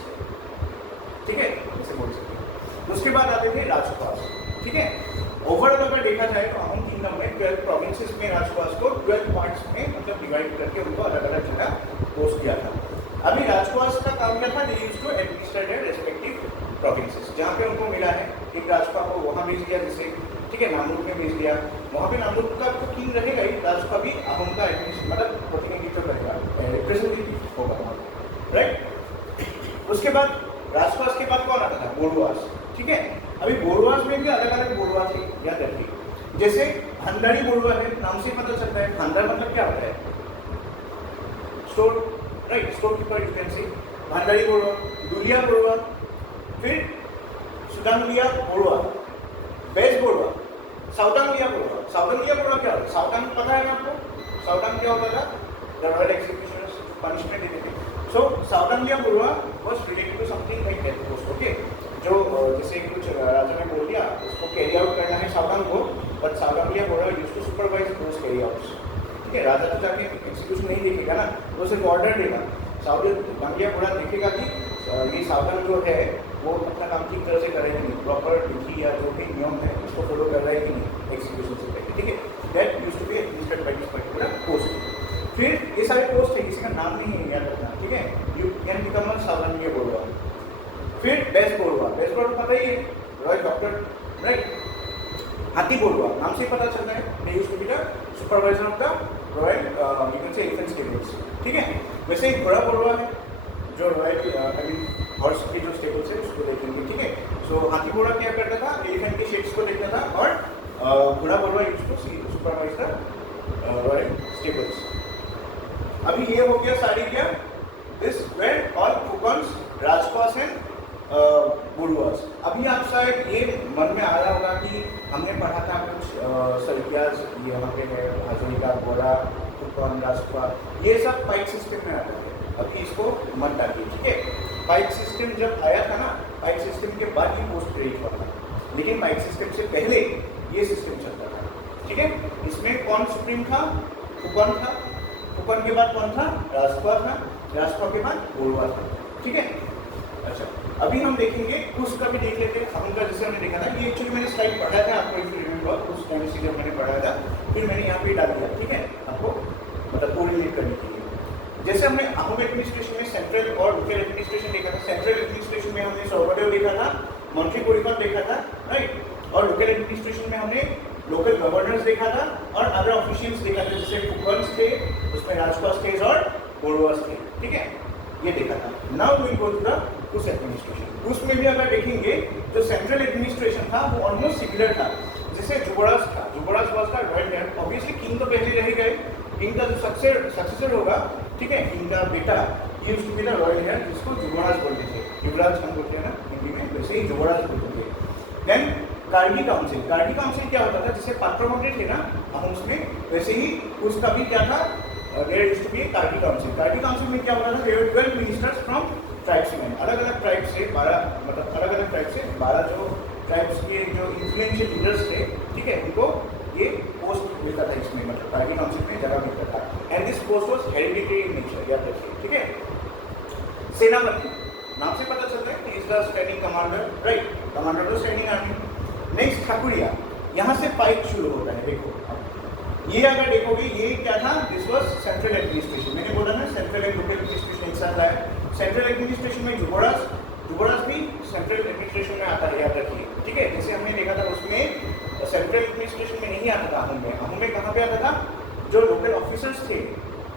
ठीक है ऐसे बोल सकते हैं। उसके बाद आते थे राजपास, ठीक है। ओवरऑल अगर देखा जाए तो अहोम किंगडम में 12 प्रोविंसेस में राजपास को 12 पार्ट्स में मतलब डिवाइड करके उनको अलग अलग जगह पोस्ट किया था। अभी राजपास का काम क्या था, they used to administer their respective provinces, जहाँ पे उनको मिला है एक राजपा को वहाँ भेज दिया जैसे, ठीक है, नामरूप में भेज दिया, वहाँ पे नामरूप का तो किंग रहेगा ही, राजपा भी अहोम का मतलब प्रतिनिधित्व करेगा, रिप्रेजेंटेटिव होगा वहाँ, राइट। उसके बाद राजपास के बाद कौन आता था, बोरवास, ठीक है। अभी बोरवास में भी अलग अलग बोरवास है, याद रखिए। जैसे हंदारी बोरवा है, नाम से पता चलता है, हंदर मतलब क्या होता है, store, right, store keeper you can say, हंदारी बोरवा, दुलिया बोरवा, फिर सुदानुलिया बोरवा, बेस बोरवा, साउदानुलिया बोरवा। साउदानुलिया बोरवा क्या होता है, साउदान पता है ना आपको, साउदान क्या होता था, द रॉयल एक्जीक्यूशनर्स पनिशमेंट देते थे। सो साउदानुलिया Barua was related to something like death post, okay. जो जैसे कुछ राजा ने बोल दिया उसको कैरी आउट करना है सावधान को, बट सावधान बोला use to supervise those carry outs, ठीक है। राजा तो जाके एक्सिक्यूशन नहीं देखेगा ना, वो सिर्फ ऑर्डर देगा। सावधान बोला देखेगा कि ये सावधान जो है वो अपना काम ठीक तरह से कर रहे हैं नहीं, प्रॉपर विधि या जो भी नियम है उसको फॉलो कर रहे हैं कि नहीं एक्सिक्यूशन से पहले, ठीक है। That use to be administrated by this particular post. फिर ये सारे पोस्ट है, किसी का नाम नहीं है याद रखना, ठीक है। यू कैन बिकम अ सावधान बोलवा। फिर बेस बोलवा, बेस बोलवा पता ही है, रॉयल डॉक्टर, राइट। हाथी बोलवा नाम से पता चलता है, they used to be the supervisor of the royal you can say elephant stables, ठीक है। वैसे ही घोड़ा बोलवा है जो रॉयल आई मीन हॉर्स के जो स्टेबल्स है उसको देखेंगे, ठीक है। सो हाथी घोड़ा क्या करता था, एलिफेंट के शेप्स को देखता था, और घोड़ा बोलवा used to supervise the royal stables. अभी ये हो गया सारी क्या, दिस वेर ऑल फुकन्स, राजपास एंड बोलवास। अभी आप शायद ये मन में आ रहा होगा कि हमने पढ़ा था कुछ सरकियाज, ये यहाँ पे है हाजरी का घोड़ा, फुकन, राजपा, ये सब पाइक सिस्टम में आता है। अभी इसको मत डालिए, ठीक है। पाइक सिस्टम जब आया था ना, पाइक सिस्टम के बाद ही पोस्ट क्रेडिट हुआ था, लेकिन पाइक सिस्टम से पहले ये सिस्टम चलता था, ठीक है। इसमें कौन सुप्रीम था, फुकन था, फुकन के बाद कौन था, राजपा था, राजपा के बाद बोलवा था, ठीक है। अच्छा, अभी हम देखेंगे कुछ का भी देख लेते हैं। हम उनका जैसे हमने देखा था, ये एक्चुअली मैंने स्लाइड पढ़ाया था आपको, इफ यू रिमेंबर उस टाइम से जब मैंने पढ़ाया था, फिर मैंने यहाँ पे डाल दिया, ठीक है, आपको मतलब कोरिलेट करने के लिए। जैसे हमने अहोम एडमिनिस्ट्रेशन में सेंट्रल और लोकल एडमिनिस्ट्रेशन देखा था। सेंट्रल एडमिनिस्ट्रेशन में हमने सर्वोदय देखा था, मंत्री कोरिकन देखा था, राइट। और लोकल एडमिनिस्ट्रेशन में हमने लोकल गवर्नर्स देखा था और अदर ऑफिशियल्स देखा था, जैसे फुकन्स थे, उसमें राजपास थे और बोलवास थे, ठीक है, ये देखा था। Now we will go to the उस एडमिनिस्ट्रेशन। उसमें भी अगर देखेंगे जो सेंट्रल एडमिनिस्ट्रेशन था वो ऑलमोस्ट सिमिलर था। जैसे जुबरास था, जुबरास वाज का रॉयल हैंड, ऑब्वियसली किंग तो पहले रह गए, किंग का जो सक्सेसर होगा, ठीक है, किंग का बेटा, ये used to be the royal hand, जिसको जुबरास बोलते थे। युवराज हम बोलते हैं ना हिंदी में, वैसे ही जुबरास बोलते थे। देन गार्गी काउंसिल, गार्गी काउंसिल क्या होता था, जैसे पात्रोमंत्री थे ना अहोम्स में, वैसे ही उसका भी क्या था, देयर यूज्ड टू बी गार्गी काउंसिल। गार्गी काउंसिल में क्या होता था, there were 12 ministers from tribes में, अलग अलग ट्राइब से 12, मतलब अलग अलग ट्राइब से 12 जो ट्राइब्स के जो इन्फ्लुएंशियल लीडर्स थे, ठीक है, उनको ये पोस्ट मिलता था इसमें, मतलब गार्गी काउंसिल में जगह मिलता था। And this post was hereditary in nature, याद रखिए, ठीक है। सेनापति नाम से पता चलता है, is the standing commander, right, commander of standing army. Next Thakuria, यहाँ से पाइक शुरू होता है। देखो ये अगर देखोगे ये क्या था, दिस वाज सेंट्रल एडमिनिस्ट्रेशन। मैंने बोला ना सेंट्रल एंड लोकल एडमिनिस्ट्रेशन एक साथ आया। सेंट्रल एडमिनिस्ट्रेशन में जुबरास भी सेंट्रल एडमिनिस्ट्रेशन में आता है, याद रखिए, ठीक है। जैसे हमने देखा था उसमें सेंट्रल एडमिनिस्ट्रेशन में नहीं आता था, अहोम में कहाँ पे आता था, जो लोकल ऑफिसर्स थे,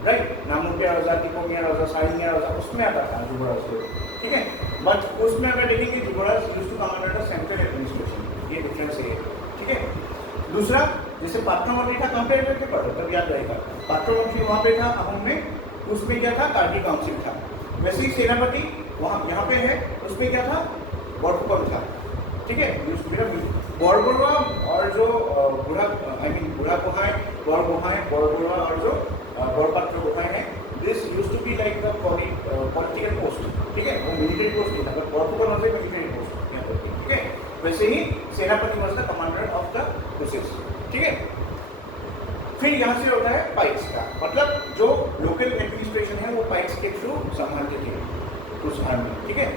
राइट, नामुकिया रजा, तिकोमिया रजा, साइनिया रजा, उसमें आता था जुबरास, ठीक है। बट उसमें अगर देखेंगे जुबरास used to come under the central administration, ये डिफरेंस है, ठीक है। दूसरा, जैसे पात्रोमंत्री था, कंपेयर करके पढ़ो तब याद रहेगा। पात्रोमंत्री वहाँ पे था अहोम में, उसमें क्या था, गार्गी काउंसिल था। वैसे ही सेनापति वहाँ यहाँ पे है, उसमें क्या था, बॉरफुकन था, ठीक है। बॉरगोलवा और जो बुढ़ा, आई मीन बुढ़ा कोहाय, बॉरगोहाय, बॉरगोलवा और जो गौरपात्र गोहाई है, this used to be like the political post, ठीक है, वो मिलिट्री पोस्ट नहीं था, बट गौरपुकन वाज अ मिलिट्री पोस्ट यहाँ पर, ठीक है। वैसे ही सेनापति was the commander of the forces, ठीक है। फिर यहाँ से होता है पाइक्स का, मतलब जो लोकल एडमिनिस्ट्रेशन है वो पाइक्स के थ्रू संभालते थे उस आर्मी, ठीक है।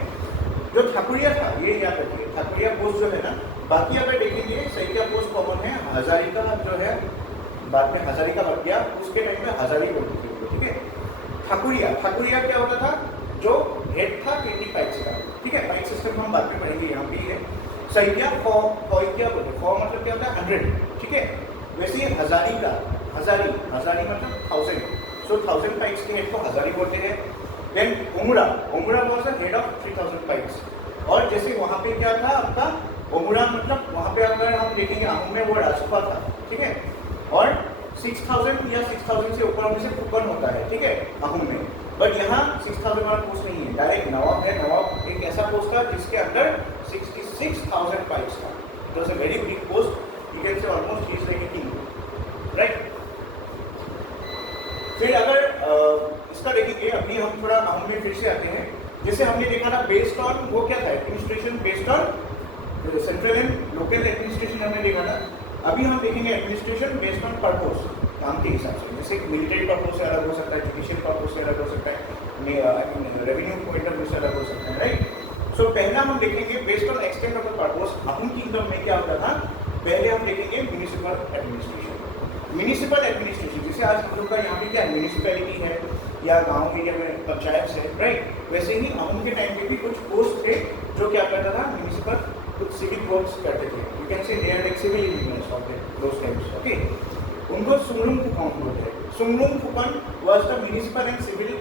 जो ठाकुरिया था, ये याद रखिए, ठाकुरिया पोस्ट जो है ना, बाकी अगर देखेंगे सैकिया पोस्ट कॉमन है, हजारिका जो है बाद में हजारिका बन गया, उसके टाइम में हजारी बोलते थे, ठीक है। ठाकुरिया क्या होता था, जो हेड था केटी पाइक्स का, ठीक है। पाइक सिस्टम हम बाद में पढ़ेंगे, यहाँ भी है। सैकिया क्या बोलते, मतलब क्या होता है 100, ठीक है। वैसे ही हजारी मतलब 1000, सो 1000 पाइक्स के हेड को हजारी बोलते हैं। देन ओमुरा was the head of 3000 paiks, और जैसे वहाँ पे क्या था आपका ओमुरा, मतलब वहाँ पे अगर हम देखेंगे आहूम में वो राजपा था, ठीक है। और 6000 या 6000 से ऊपर होने से फुकन होता है, ठीक है, आहूम में। बट यहाँ 6000 वाला पोस्ट नहीं है, डायरेक्ट नवाब है। नवाब एक ऐसा पोस्ट था जिसके अंदर 66,000 पाइक्स था। It was a very big post, you can से almost he is like a king, right. फिर अगर इसका देखेंगे, अभी हम थोड़ा आहूम में फिर से आते हैं। जैसे हमने देखा था बेस्ड ऑन, वो क्या था, administration based on central and local administration हमने देखा था। अभी हम देखेंगे एडमिनिस्ट्रेशन बेस्ड ऑन पर्पस, काम के हिसाब से। जैसे मिलिट्री पर्पस से अलग हो सकता है, जुडिशियल पर्पस से अलग हो सकता है, रेवेन्यू पॉइंट ऑफ व्यू से अलग हो सकता है, राइट। सो पहला हम देखेंगे based on extent of the purpose, Ahom kingdom में क्या होता था। पहले हम देखेंगे म्यूनिसिपल एडमिनिस्ट्रेशन। जैसे आज हम लोग का यहाँ पे क्या म्यूनिसिपैलिटी है या गांव एरिया में पंचायत है, राइट। वैसे ही आहूम के टाइम पे भी कुछ पोस्ट थे जो क्या करता था, म्यूनिसिपल कुछ सिविल वर्क्स करते थे। You can say they are like civil engineers of those times, okay. उनको सुंगलुंग फुकन बोलते हैं। Sunglung Phukan was the municipal and civil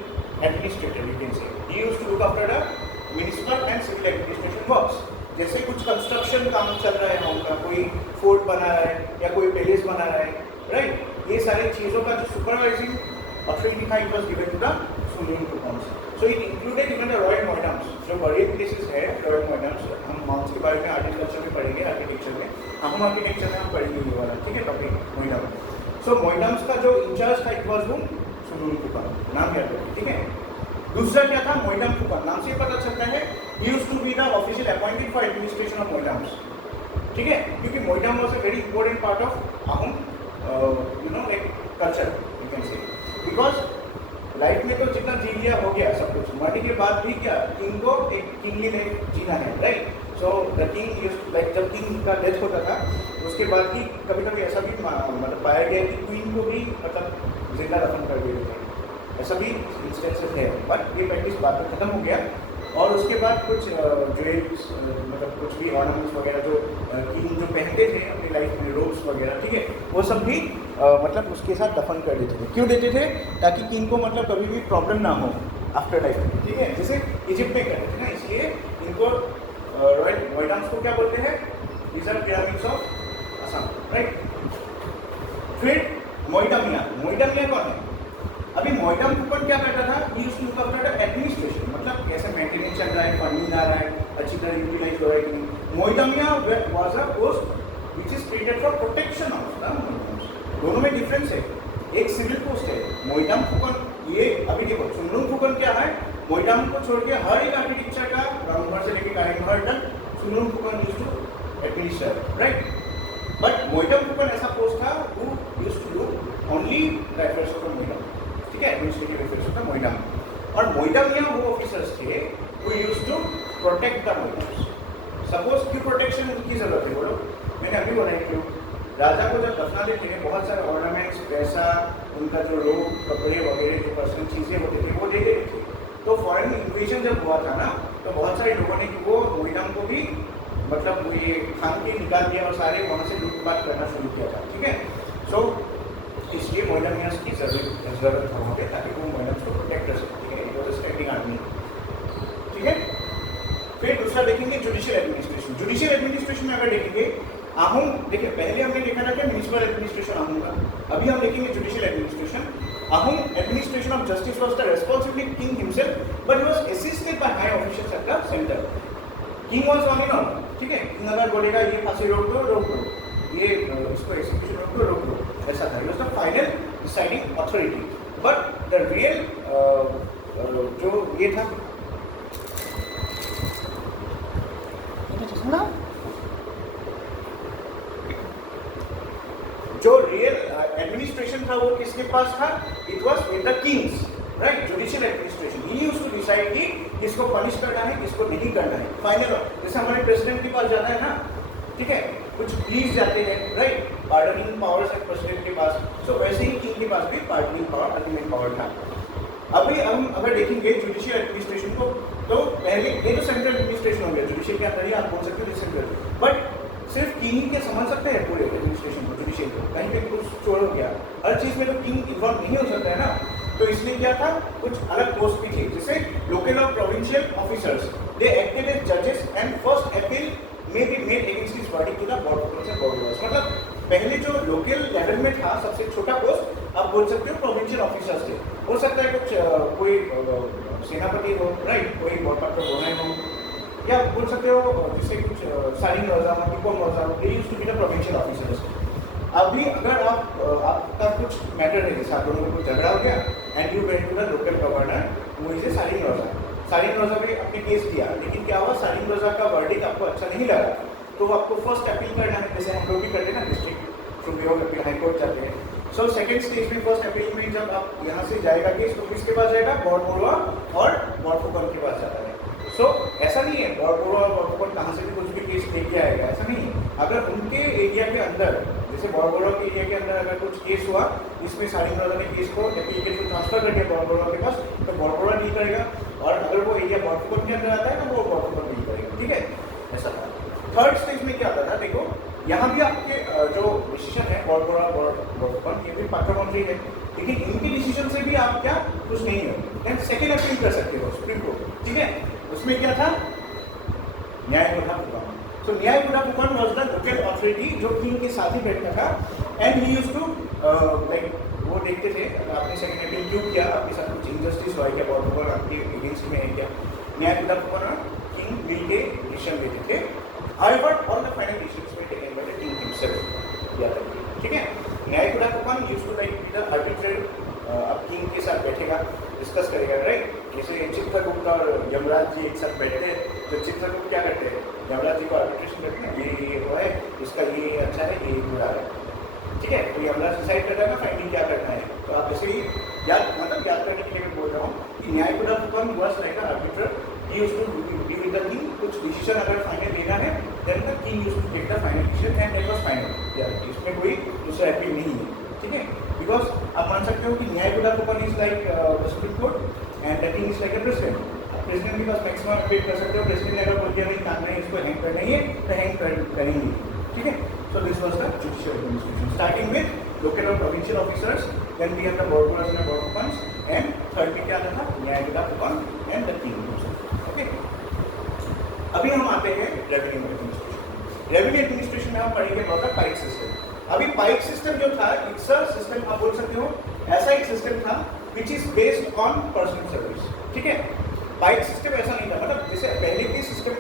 administrator, you can say he used to look after the municipal and civil administration works. जैसे कुछ construction काम चल रहा है उनका, कोई फोर्ट बना रहा है या कोई पैलेस बना रहा है, राइट। ये सारी चीज़ों का जो सुपरवाइजिंग ऑथोरिटी था, it was given to the Sunglung Phukan. So it included even the royal moidams, जो बड़े प्लेसेस है रॉयल मोइडम्स। हम माउंट्स के बारे में आर्टिकल्चर में पढ़ेंगे, आर्किटेक्चर में, हम आर्किटेक्चर में हम पढ़ेंगे ये वाला, ठीक है, टॉपिक मोइडम। सो मोइडम्स का जो इंचार्ज था, इट वाज सुंगलुंग फुकन, नाम याद रखिए, ठीक है। दूसरा क्या था, मोइडम फुकन, नाम से पता चलता है ही used to be the official appointed for administration of moidams, ठीक है। क्योंकि moidam was a very important part of Ahom like culture, you can say. Because life में तो जितना जी लिया हो गया सब कुछ, मरने के बाद भी क्या किंग को एक किंगली लाइफ जीना है, right. So the king used like, जब किंग का डेथ होता था उसके बाद भी कभी कभी ऐसा भी मतलब पाया गया कि क्वीन को भी मतलब जिंदा दफन कर दिए थे, ऐसा भी इंस्टेंसेस है। बट ये प्रैक्टिस बाद में खत्म हो गया, और उसके बाद कुछ ज्वेल्स मतलब कुछ भी ऑर्नामेंट्स वगैरह जो किंग जो पहनते थे अपनी लाइफ में, रोब्स वगैरह, ठीक है, वो सब भी मतलब उसके साथ दफन कर देते थे। क्यों देते थे, ताकि किंग को मतलब कभी भी प्रॉब्लम ना हो आफ्टर लाइफ, ठीक है। जैसे इजिप्ट में करते थे ना, इसलिए इनको रॉयल मोइडम्स को क्या बोलते हैं, these are pyramids of Assam, right. फिर मोइडमिया कौन है। अभी मोइडम फुकन क्या करता था, he used to look after the administration, मतलब कैसे मेंटेनेंस चल रहा है, फंडिंग आ रहा है, अच्छी तरह यूटिलाइज हो रहा है कि नहीं। Moidamia was a post which is created for protection of the moidams. दोनों में डिफरेंस है, एक सिविल पोस्ट है मोइडम फुकन। ये अभी देखो सुंगलुंग फुकन क्या है, मोइडम को छोड़ के हर एक आर्किटेक्चर का रामघर से लेकर कारिंघर तक Sunglung Phukan used to administer, right. But moidam Phukan ऐसा पोस्ट था who used to do only the affairs of moidam, ठीक है, administrative affairs of the moidam. और मोइडमिया वो ऑफिसर्स थे who used to protect the moidams. Suppose क्यों प्रोटेक्शन की जरूरत है, बोलो, मैंने अभी बोला है क्यों। राजा को जब दफना देते हैं, बहुत सारे ऑर्नामेंट्स, पैसा, उनका जो रोब, कपड़े वगैरह जो पर्सनल चीज़ें होती थी वो दे देते थे। तो फॉरेन इन्वेजन जब हुआ था ना, तो बहुत सारे लोगों ने वो मोइडम को भी मतलब ये खान के निकाल दिया और सारे वहाँ से लूटपाट करना शुरू किया था, ठीक है। सो इसलिए मोइडमियास की जरूरत था वहाँ पे, ताकि वो मोइडम्स को प्रोटेक्ट कर सके, ठीक है। It was a standing army, ठीक है। फिर दूसरा देखेंगे जुडिशियल एडमिनिस्ट्रेशन। जुडिशियल एडमिनिस्ट्रेशन में अगर देखेंगे आहूम, देखिए पहले हमने देखा था कि म्यूनिसिपल एडमिनिस्ट्रेशन आहूम का, अभी हम देखेंगे judicial administration. Ahom administration of justice was the responsibility king himself, but he was assisted by high officials at the centre. King was on in all, ठीक है। किंग अगर बोलेगा ये फांसी रोक दो, ये इसको एग्जीक्यूशन रोक दो, ऐसा था। He was the final deciding authority, but the real जो ये था जो रियल एडमिनिस्ट्रेशन था वो किसके पास था? It was with the kings, right? Judicial administration. He used to decide कि किसको पनिश करना है, किसको नहीं करना है। फाइनल, जैसे हमारे प्रेसिडेंट के पास जाना है ना, ठीक है, कुछ प्लीज जाते हैं, राइट? पार्डनिंग पावर्स है प्रेसिडेंट के पास, सो वैसे ही किंग के पास भी पार्डनिंग पावर, अल्टीमेट पावर था। अभी हम अगर देखेंगे जुडिशियल एडमिनिस्ट्रेशन को, तो पहले ये तो सेंट्रल एडमिनिस्ट्रेशन हो गया, जुडिशियल के अंदर ही आप बोल सकते हो सेंट्रल, बट सिर्फ किंग के समझ सकते हैं पूरे एडमिनिस्ट्रेशन को, जुडिशियल को, कहीं पे कुछ छोड़ हो गया, हर चीज़ में तो किंग इन्वॉल्व नहीं हो सकता है ना। तो इसलिए क्या था, कुछ अलग पोस्ट भी थी, जैसे लोकल और provincial officers, they acted as जजेस and first appeal may be made against this body to the board of बॉडीवर्स। मतलब पहले जो लोकल लेवल में था सबसे छोटा पोस्ट, आप बोल सकते हो प्रोविंशियल ऑफिसर्स थे। हो सकता है कुछ कोई सेनापति हो, राइट, कोई बॉडपात्र होना हो, या बोल सकते हो जिससे कुछ Saring Raja, Tipam Raja, they used to be the provincial officers. अभी अगर आपका कुछ मैटर है, जैसे आप दोनों को कुछ झगड़ा हो गया and you went to the local governor वो इसे साइनिंग रजा, साइनिंग रजा पे आपने केस किया, लेकिन क्या हुआ, साइनिंग रजा का वर्डिक्ट आपको अच्छा नहीं लगा, तो आपको फर्स्ट अपील करना है, जैसे हम लोग भी करते हैं ना, district supreme appeal, high court जाते हैं। सो सेकंड स्टेज में फर्स्ट अपील में जब आप यहाँ से जाएगा केस, तो किसके पास जाएगा? बॉर्डबोरो और बॉर्डफुकन के पास जाता है। सो ऐसा नहीं है बॉर्डबोरो और बॉर्डफुकन कहाँ से भी कुछ भी केस लेके आएगा, ऐसा नहीं है। अगर उनके एरिया के अंदर, जैसे बॉर्डबोरो के एरिया के अंदर अगर कुछ केस हुआ, इसमें साइनिंग रजा ने केस को अपील के थ्रू ट्रांसफर कर दिया बॉर्डबोरो के पास, तो बॉर्डबोरो डील करेगा, और अगर वो एरिया बॉर्डफुकन के अंदर आता है तो वो बॉर्डफुकन डील करेगा, ठीक है? ऐसा था। थर्ड स्टेज में क्या होता था, देखो यहाँ भी आपके जो डिसीजन है बॉर्डफुकन, ये भी पार्लियामेंट्री है, लेकिन इनके डिसीजन से भी आप क्या कुछ नहीं है, देन सेकेंड अपील कर सकते हो सुप्रीम कोर्ट, ठीक है? उसमें क्या था, न्यायपुरा। सो न्यायपुरा वाज द लोकल अथॉरिटी जो किंग के साथ ही बैठता था, and he used to like वो देखते थे आपने सेकेंड अपील क्यों किया, आपके साथ कुछ इनजस्टिस हुआ क्या, बॉर्डर आपके अगेंस्ट में है क्या, न्यायपुरा किंग मिल के डिसीजन लेते थे। However, all the final decisions were taken by the king himself. याद रखिए, ठीक है? न्यायपुरा कौन use to like be the arbitrator, अब किंग के साथ बैठेगा, डिस्कस करेगा, राइट? जैसे चित्रगुप्त और यमराज जी एक साथ बैठते हैं, तो चित्रगुप्त क्या करते हैं, यमराज जी को आर्बिट्रेशन करते हैं, ये हुआ है, इसका ये अच्छा है, ये बुरा है, ठीक है? तो यमराज डिसाइड करता है ना फाइनली क्या करना है। तो आप जैसे ही याद करने के लिए मैं बोल रहा हूँ कि न्यायपुरा कौन was like arbitrator, he used to deal with the king, कुछ डिसीजन अगर फाइनल लेना है, then the king used to take the final decision and that was final. यार इसमें कोई दूसरा अपील नहीं है, ठीक है? Because आप मान सकते हो कि न्यायपुरा कौन is like the Supreme Court and the king is like a president. President के पास मैक्सिमम अपील कर सकते हो, प्रेसिडेंट ने अगर बोल दिया नहीं काम नहीं, इसको हैंग करना ही है, तो हैंग करेंगे, ठीक है? So this was the judicial administration, starting with local or provincial officers, then we have the borders and borders, and third में क्या था, न्यायपुरा कौन and the king. अभी हम आते हैं रेवेन्यू एडमिनिस्ट्रेशन। रेवेन्यू एडमिनिस्ट्रेशन में हम पढ़ेंगे बहुत पाइक सिस्टम। अभी पाइक सिस्टम जो था, इट्स अ सिस्टम, आप बोल सकते हो ऐसा एक सिस्टम था which is based on personal service, ठीक है? पाइक सिस्टम ऐसा नहीं था, मतलब जैसे पहले के सिस्टम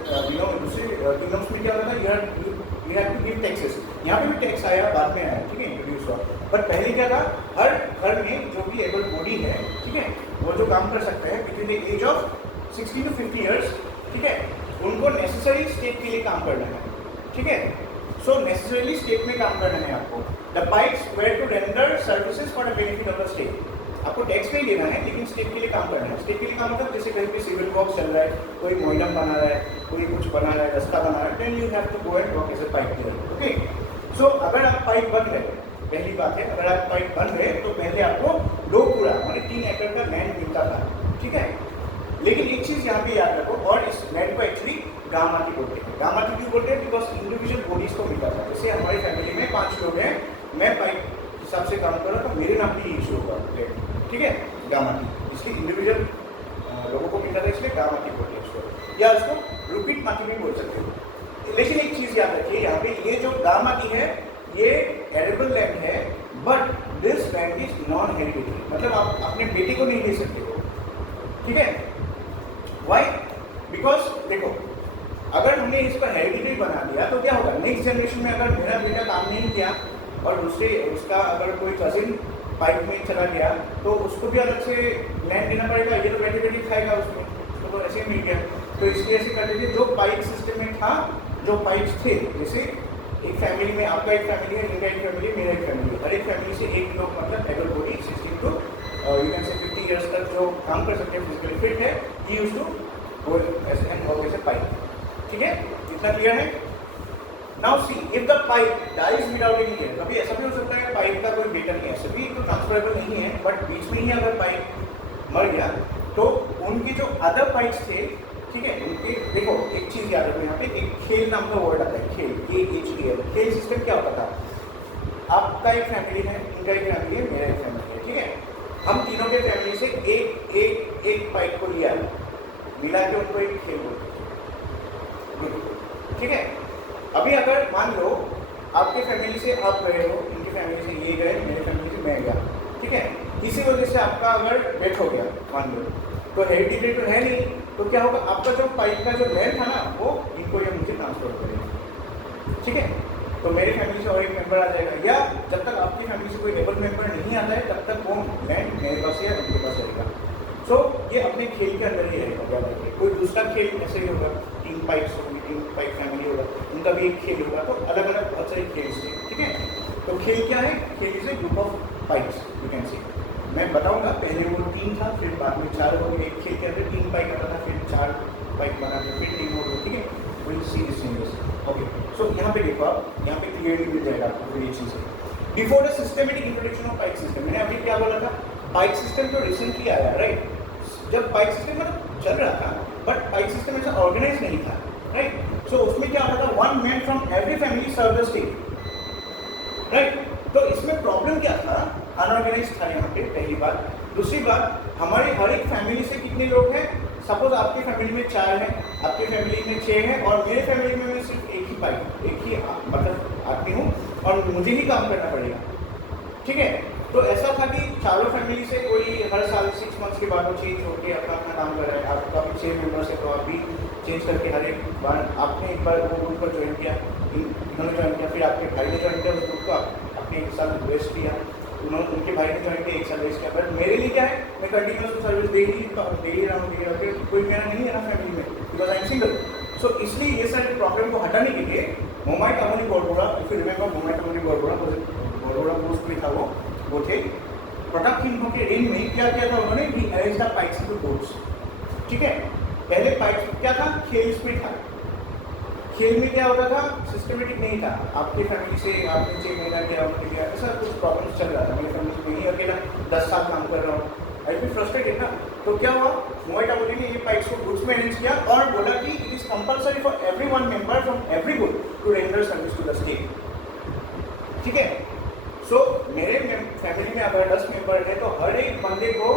दूसरे किंगडम्स में क्या होता था, you have to give taxes, यहाँ पे भी टैक्स आया, बाद में आया, ठीक है, इंट्रोड्यूस हुआ, बट पहले क्या था, हर घर में जो भी एबल बॉडी है, ठीक है, वो जो काम कर सकते हैं between the age of 60 to 50 years, ठीक है, उनको नेसेसरी स्टेट के लिए काम करना है, ठीक है? सो नेसेसरीली स्टेट में काम करना है आपको। The paiks were to render services for the benefit of the state. आपको टैक्स नहीं देना है, लेकिन स्टेट के लिए काम करना है। स्टेट के लिए काम मतलब जैसे कहीं पे सिविल वर्क चल रहा है, कोई मोइडम बना रहा है, कोई कुछ बना रहा है, रास्ता बना रहा है, then you have to go and work as a paik clear, okay? So अगर आप पाइप बन रहे, पहली बात है, अगर आप पाइप बन रहे तो पहले आपको लोकपुरा मतलब 3 एकड़ का लैंड मिलता था, ठीक है? लेकिन एक चीज़ यहाँ पे याद रखो, और इस लैंड को एक्चुअली गामाती बोलते हैं। गामाती क्यों बोलते हैं? बिकॉज इंडिविजुअल बॉडीज को मिलता था। जैसे हमारी फैमिली में 5 लोग हैं, मैं पाइप हिसाब से काम कर रहा, तो मेरे नाम पे इशू होगा, ठीक है? गामाती, इसलिए इंडिविजुअल लोगों को मिलता था, इसलिए गामाती बोलते हैं इसको, या उसको रुपीट माती भी बोल सकते हो। लेकिन एक चीज़ याद रखिए, यहाँ पे ये जो गामाती है, ये एरेबल लैंड है, but this land is non hereditary, मतलब आप अपने बेटे को नहीं दे सकते हो, ठीक है? वाई? बिकॉज देखो, अगर हमने इसको हेरिडिटरी बना दिया तो क्या होगा, नेक्स्ट जनरेशन में अगर मेरा बेटा काम नहीं किया और दूसरे उसका अगर कोई कजिन पाइप में चला गया तो उसको भी अलग से लैंड देना पड़ेगा, ये तो बैठे बैठे खाएगा उसमें, उसको तो ऐसे ही मिल गया। तो इसलिए ऐसे करते थे, जो पाइप सिस्टम में था, जो पाइप्स थे, जैसे एक फैमिली में आपका एक फैमिली है, इनका एक फैमिली है, मेरा एक फैमिली है, हर एक फैमिली से एक लोग मतलब adult body 16 to you can say 50 years तक जो काम कर सकते हैं, फिजिकली फिट है, he used to go as and work as a pipe। ठीक है, इतना क्लियर है? Now see, if the pipe dies without any air, कभी ऐसा भी हो सकता है पाइप का कोई डेटा नहीं है, सभी तो ट्रांसफरेबल नहीं है, बट बीच में ही अगर पाइप मर गया तो उनके जो अदर पाइप्स थे, ठीक है, उनके देखो एक चीज याद रखो, यहाँ पे एक खेल नाम का वर्ड आता है, खेल, KHEL। खेल सिस्टम क्या होता था, आपका एक फैमिली है, इनका एक फैमिली है, मेरा एक फैमिली है, ठीक है, हम तीनों के फैमिली से एक पाइप को लिया, मिला के उनको एक खेल बोलते हैं, ठीक है। अभी अगर मान लो आपके फैमिली से आप गए हो, इनकी फैमिली से ये गए, मेरे फैमिली से मैं गया, ठीक है, किसी वजह से आपका अगर डेथ हो गया मान लो, तो हेरिडिटी तो है नहीं, तो क्या होगा, आपका जो पाइप का जो लैंड था ना वो इनको या मुझे ट्रांसफर करेगा, ठीक है। तो मेरे फैमिली से और एक मेंबर आ जाएगा, या जब तक आपकी फैमिली से कोई एबल मेंबर नहीं आता है तब तक वो लैंड मेरे पास या उनके पास रहेगा। सो ये अपने खेल के अंदर ही रहेगा, क्या करेंगे, कोई दूसरा खेल ऐसे ही होगा, 3 पाइप्स होगी, 3 पाइप फैमिली होगा, उनका भी एक खेल होगा, तो अलग अलग बहुत सारे खेल थे, ठीक है। तो खेल क्या है, खेल is a group of pipes, you can सी। मैं बताऊंगा, पहले वो 3 था, फिर बाद में 4 हो गए, एक खेल के अंदर 3 पाइप आता था, फिर 4 पाइप बना था, फिर 3 हो गए, ठीक है, will see this changes. Okay, so यहाँ पे देखो आप, यहाँ पे क्लियरली मिल जाएगा आपको फिर ये चीज़। Before the systematic introduction of paik system, मैंने अभी क्या बोला था, पाइप सिस्टम तो रिसेंटली आया, राइट। जब पाइप सिस्टम मतलब चल रहा था, बट पाइप सिस्टम ऐसा ऑर्गेनाइज नहीं था, राइट। सो उसमें क्या होता था, 1 man from every family serve the state, right. तो इसमें प्रॉब्लम क्या था, अनऑर्गेनाइज था यहाँ पे, पहली बात। दूसरी बात, हमारे हर एक फैमिली से कितने लोग हैं, सपोज आपकी फैमिली में 4 हैं, आपकी फैमिली में 6 हैं, और मेरे फैमिली में मैं सिर्फ एक ही पाइप, एक ही मतलब आदमी हूँ, और मुझे ही काम करना पड़ेगा, ठीक है। तो ऐसा था कि चारों फैमिली से कोई हर साल 6 मंथ्स के बाद वो चेंज होकर अपना अपना काम कर रहा है, आपका भी 6 मेंबर्स है, तो आप भी चेंज करके हर एक बार आपने एक बार वो ग्रुप को ज्वाइन किया, इन्होंने ज्वाइन किया, फिर आपके भाई ने ज्वाइन किया उस ग्रुप को, आपने 1 साल वेस्ट किया, उन्होंने उनके भाई ने ज्वाइन किया, 1 साल वेस्ट किया। बट मेरे लिए क्या है, मैं कंटिन्यूस सर्विस दे ही रहा हूँ, कोई मेरा नहीं है ना फैमिली में, because I am single. So इसलिए ये सारे प्रॉब्लम को हटाने के लिए मोमाइट अमोनी बोरबोरा, इफ यू रिमेंबर मोमाइट अमोनी बोरबोरा पोस्ट भी था वो थे प्रोडक्ट इनको के रेंज में क्या किया था उन्होंने, कि arrange the pipes into groups, ठीक है। पहले पाइप क्या था, खेल में था, खेल में क्या होता था, सिस्टमेटिक नहीं था, आपकी फैमिली से आपने 6 महीना किया, उन्होंने किया, ऐसा कुछ प्रॉब्लम चल रहा था, मेरी फैमिली से नहीं अकेला 10 साल काम कर रहा हूँ, आई बी फ्रस्ट्रेटेड ना। तो क्या हुआ, मोमाइट अमोनी ने ये पाइप्स को ग्रुप्स में अरेंज किया और बोला कि it is compulsory for every 1 member from every group to render service to the state, ठीक है। सो मेरे फैमिली में अगर 10 मेंबर है तो हर एक बंदे को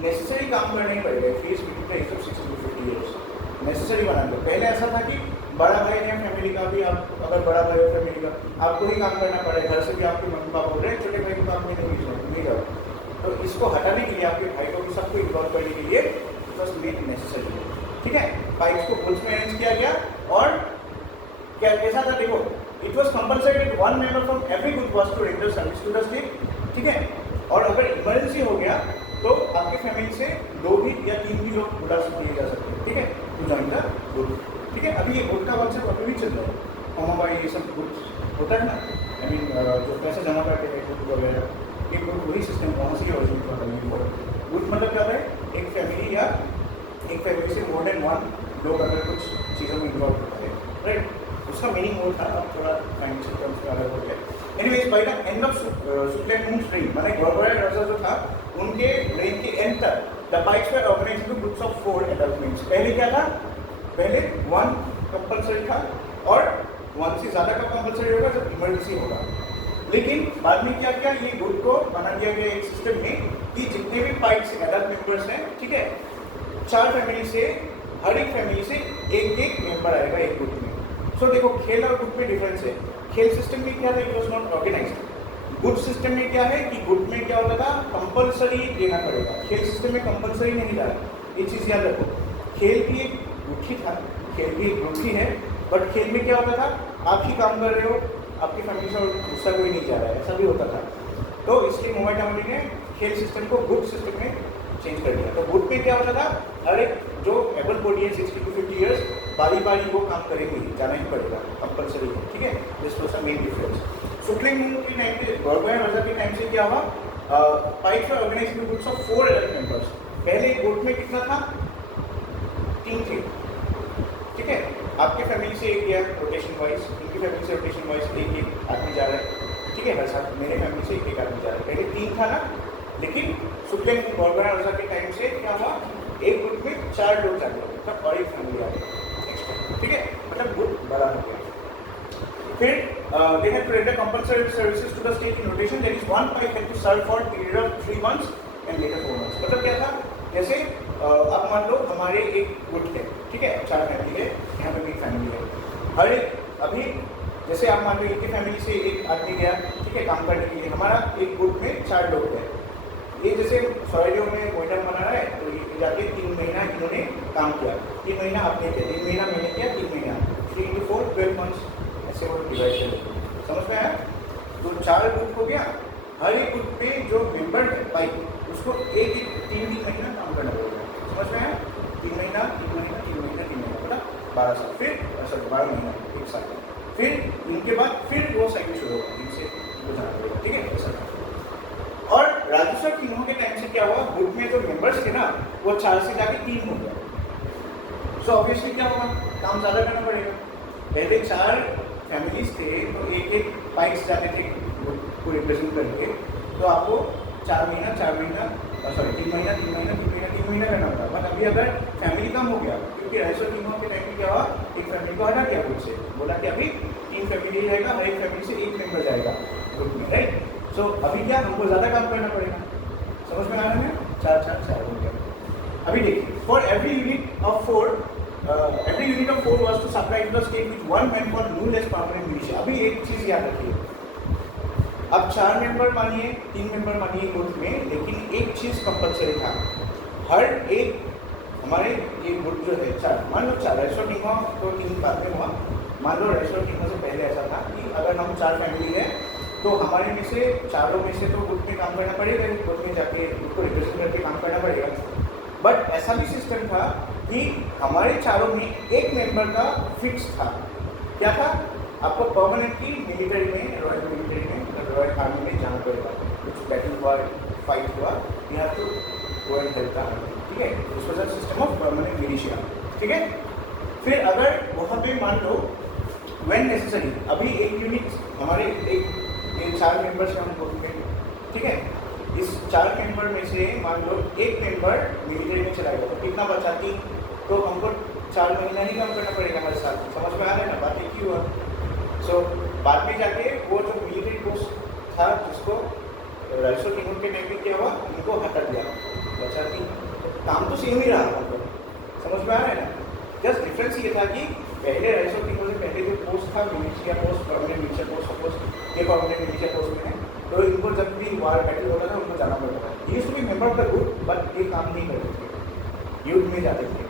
नेसेसरी काम करना ही पड़ेगा, फीस between the age of 60 to 50 years necessary बना दो। पहले ऐसा था कि बड़ा भाई है फैमिली का भी, आप अगर बड़ा भाई हो फैमिली का, आपको ही काम करना पड़ेगा, घर से भी आपके मम्मी पापा बोल रहे हैं, छोटे भाई को काम में नहीं करो। तो इसको हटाने के लिए, आपके भाई को भी सबको इन्वॉल्व करने के लिए फर्स्ट मेक नेसेसरी, ठीक है। पाइप्स को ग्रुप्स में अरेंज किया गया, और क्या कैसा था देखो, it was compulsory that 1 member from every group was to render service to the state, ठीक है। और अगर इमरजेंसी हो गया तो आपके फैमिली से 2 भी या 3 भी लोग बुला दिए जा सकते हैं, ठीक है, टू जॉइन द ग्रुप, ठीक है। अभी ये ग्रुप का कॉन्सेप्ट अभी भी चल रहा है, मामा भाई ये सब ग्रुप होता है ना, आई मीन जो पैसे जमा करते हैं ग्रुप वगैरह, एक ग्रुप वही सिस्टम वहाँ से ऑरिजिनेट होता है। ग्रुप मतलब क्या है, एक फैमिली या एक फैमिली से मोर देन 1 लोग अगर कुछ चीज़ों में इन्वॉल्व होता है, राइट, उसका मीनिंग वो था, अब थोड़ा फाइनेंशियल टर्म्स में अलग हो गया। Anyways by the end of सुक्लेट रेन, माने गोरगोरा राजा जो था उनके रेन के एंड तक the pipes were organised into groups of 4 adult mens. पहले क्या था, पहले 1 कंपल्सरी था, और 1 से ज़्यादा का कंपल्सरी होगा जब इमरजेंसी होगा। लेकिन बाद में क्या किया, ये ग्रुप को बना दिया गया एक सिस्टम में कि जितने भी पाइप्स एडल्ट मेंबर्स हैं, ठीक है, 4 फैमिली से हर एक फैमिली से एक मेंबर आएगा एक ग्रुप में। सो देखो, खेल और ग्रुप में डिफरेंस है। खेल सिस्टम में क्या था, it was not organised. Good system में क्या है कि गुड में क्या होता था, कंपल्सरी देना पड़ेगा, खेल सिस्टम में कंपल्सरी नहीं था। ये चीज़ याद रखो, खेल भी एक ग्रुप ही था, खेल भी एक ग्रुप ही है, बट खेल में क्या होता था, आप ही काम कर रहे हो, आपकी फैमिली से दूसरा कोई नहीं जा रहा है, ऐसा भी होता था। तो इसलिए मोबाइल टाउनी ने खेल सिस्टम को गुड सिस्टम में चेंज कर दिया। तो गुड में क्या होता था, हर एक जो एबल बॉडी है 60 to 50 ईयर्स बारी बारी वो काम करेंगे, जाना ही पड़ेगा, कंपलसरी है, ठीक है। This was the main difference. सुक्लिंग के टाइम पे, बर्गोयर वर्जा के टाइम से क्या हुआ, paiks were organised in groups of 4 adult members. पहले ग्रुप में कितना था, 3 थे, ठीक है। आपके फैमिली से एक गया रोटेशन वाइज, उनकी फैमिली से रोटेशन वाइज एक आदमी जा रहा है, ठीक है। हर साल मेरे फैमिली से एक आदमी जा रहा है। पहले 3 था ना, लेकिन सुक्लिंग बर्गोयर वर्जा के टाइम से क्या हुआ, एक ग्रुप में 4 लोग जाते थे, तब और एक फैमिली आ गई, ठीक है, मतलब ग्रुप बड़ा हो गया। फिर they had to render compulsory services to the state in rotation, that is one pipe had to serve for a period of 3 months and later 4 months। मतलब क्या था, जैसे आप मान लो हमारे एक गुट है, ठीक है, 4 फैमिली है, यहाँ पे भी फैमिली है, हर एक अभी जैसे आप मान लो इनकी फैमिली से एक आदमी गया, ठीक है, काम करने के लिए, हमारा एक ग्रुप में 4 लोग हैं। ये जैसे सॉइलियो में मोइडम बना रहा है, तो ये जाके 3 महीना इन्होंने काम किया, 3 महीना आपने किया, 3 महीना मैंने किया, 3 महीना, 3 into 4 12 मंथ्स, ऐसे वो डिवाइड कर, समझ में आया। तो 4 ग्रुप हो गया, हर एक ग्रुप में जो मेंबर है पाइप उसको एक 3 महीना काम करना पड़ेगा, समझ में आया। 3 महीना 3 महीना 3 महीना 3 महीना, बोला 12 साल, फिर 12 महीना 1 साल, फिर इनके बाद फिर वो साइकिल शुरू होगा, इनसे वो जाना पड़ेगा, ठीक है, ऐसा। और राजस्व तीनों के टाइम से क्या हुआ, ग्रुप में जो मेंबर्स थे ना वो 4 से जाके 3 हो गया। सो ऑब्वियसली क्या होगा, काम ज़्यादा करना पड़ेगा। पहले 4 फैमिलीज थे तो एक पाइप्स जाते थे को रिप्रेजेंट करके, तो आपको 4 महीना 3 महीना 3 महीना करना पड़ा। बट अभी अगर फैमिली कम हो गया, क्योंकि राजस्व तीनों के टाइम में क्या हुआ, एक फैमिली को हटा दिया ग्रुप से, बोला कि अभी 3 फैमिली रहेगा, हर एक फैमिली से एक मेंबर जाएगा ग्रुप में, राइट। सो अभी क्या, हमको ज़्यादा काम करना पड़ेगा, समझ में आ रहा है, 4 हो गया। अभी देखिए, for every unit of 4 was to supply to the state with 1 man for newless permanent militia। अभी एक चीज़ याद रखिए, अब 4 मेंबर मानिए, 3 मेंबर मानिए ग्रुप में, लेकिन एक चीज़ कंपलसरी था, हर एक हमारे ये ग्रुप जो है 4, मान लो 4 राइसो टीमा तो 3 बाद में हुआ, मान लो राइसो टीमा से पहले ऐसा था कि अगर हम 4 फैमिली है तो हमारे में से चारों में से तो ग्रुप में काम करना पड़ेगा, ग्रुप में जाके ग्रुप को रिप्रेजेंट करके काम करना पड़ेगा। बट ऐसा भी सिस्टम था कि हमारे चारों में एक मेंबर का फिक्स था, क्या था, आपको परमानेंटली मिलिट्री में, रॉयल मिलिट्री में, रॉयल आर्मी में जाना पड़ेगा, कुछ बैटल हुआ, फाइट हुआ, you have to go and help the army, ठीक है। This was a system of permanent militia, ठीक है। फिर अगर वहाँ पे मान लो व्हेन नेसेसरी, अभी एक यूनिट हमारे एक 4 मेंबर्स हैं हम ग्रुप में, ठीक है, इस 4 मेंबर में से मान लो एक मेंबर मिलिट्री में चला गया, तो कितना बचा, 3, तो हमको 4 महीना ही काम करना पड़ेगा हमारे साथ, समझ में आ रहा है ना, बात एक ही हुआ। सो बाद में जाके वो जो मिलिट्री पोस्ट था जिसको राइसो टीमों के टाइम में क्या हुआ, उनको हटा दिया, बचा 3, काम तो सेम ही रहा हमको, समझ में आ रहा है ना। जस्ट डिफरेंस ये था कि पहले राइसो टीमों से पहले जो पोस्ट था militia post, permanent militia post, suppose ये परमानेंट मिलिशिया पोस्ट में है, तो इनको जब भी वार बैटल होता था उनको जाना पड़ता था। Used to be member of the group, but ये काम नहीं करते थे, युद्ध में जाते थे।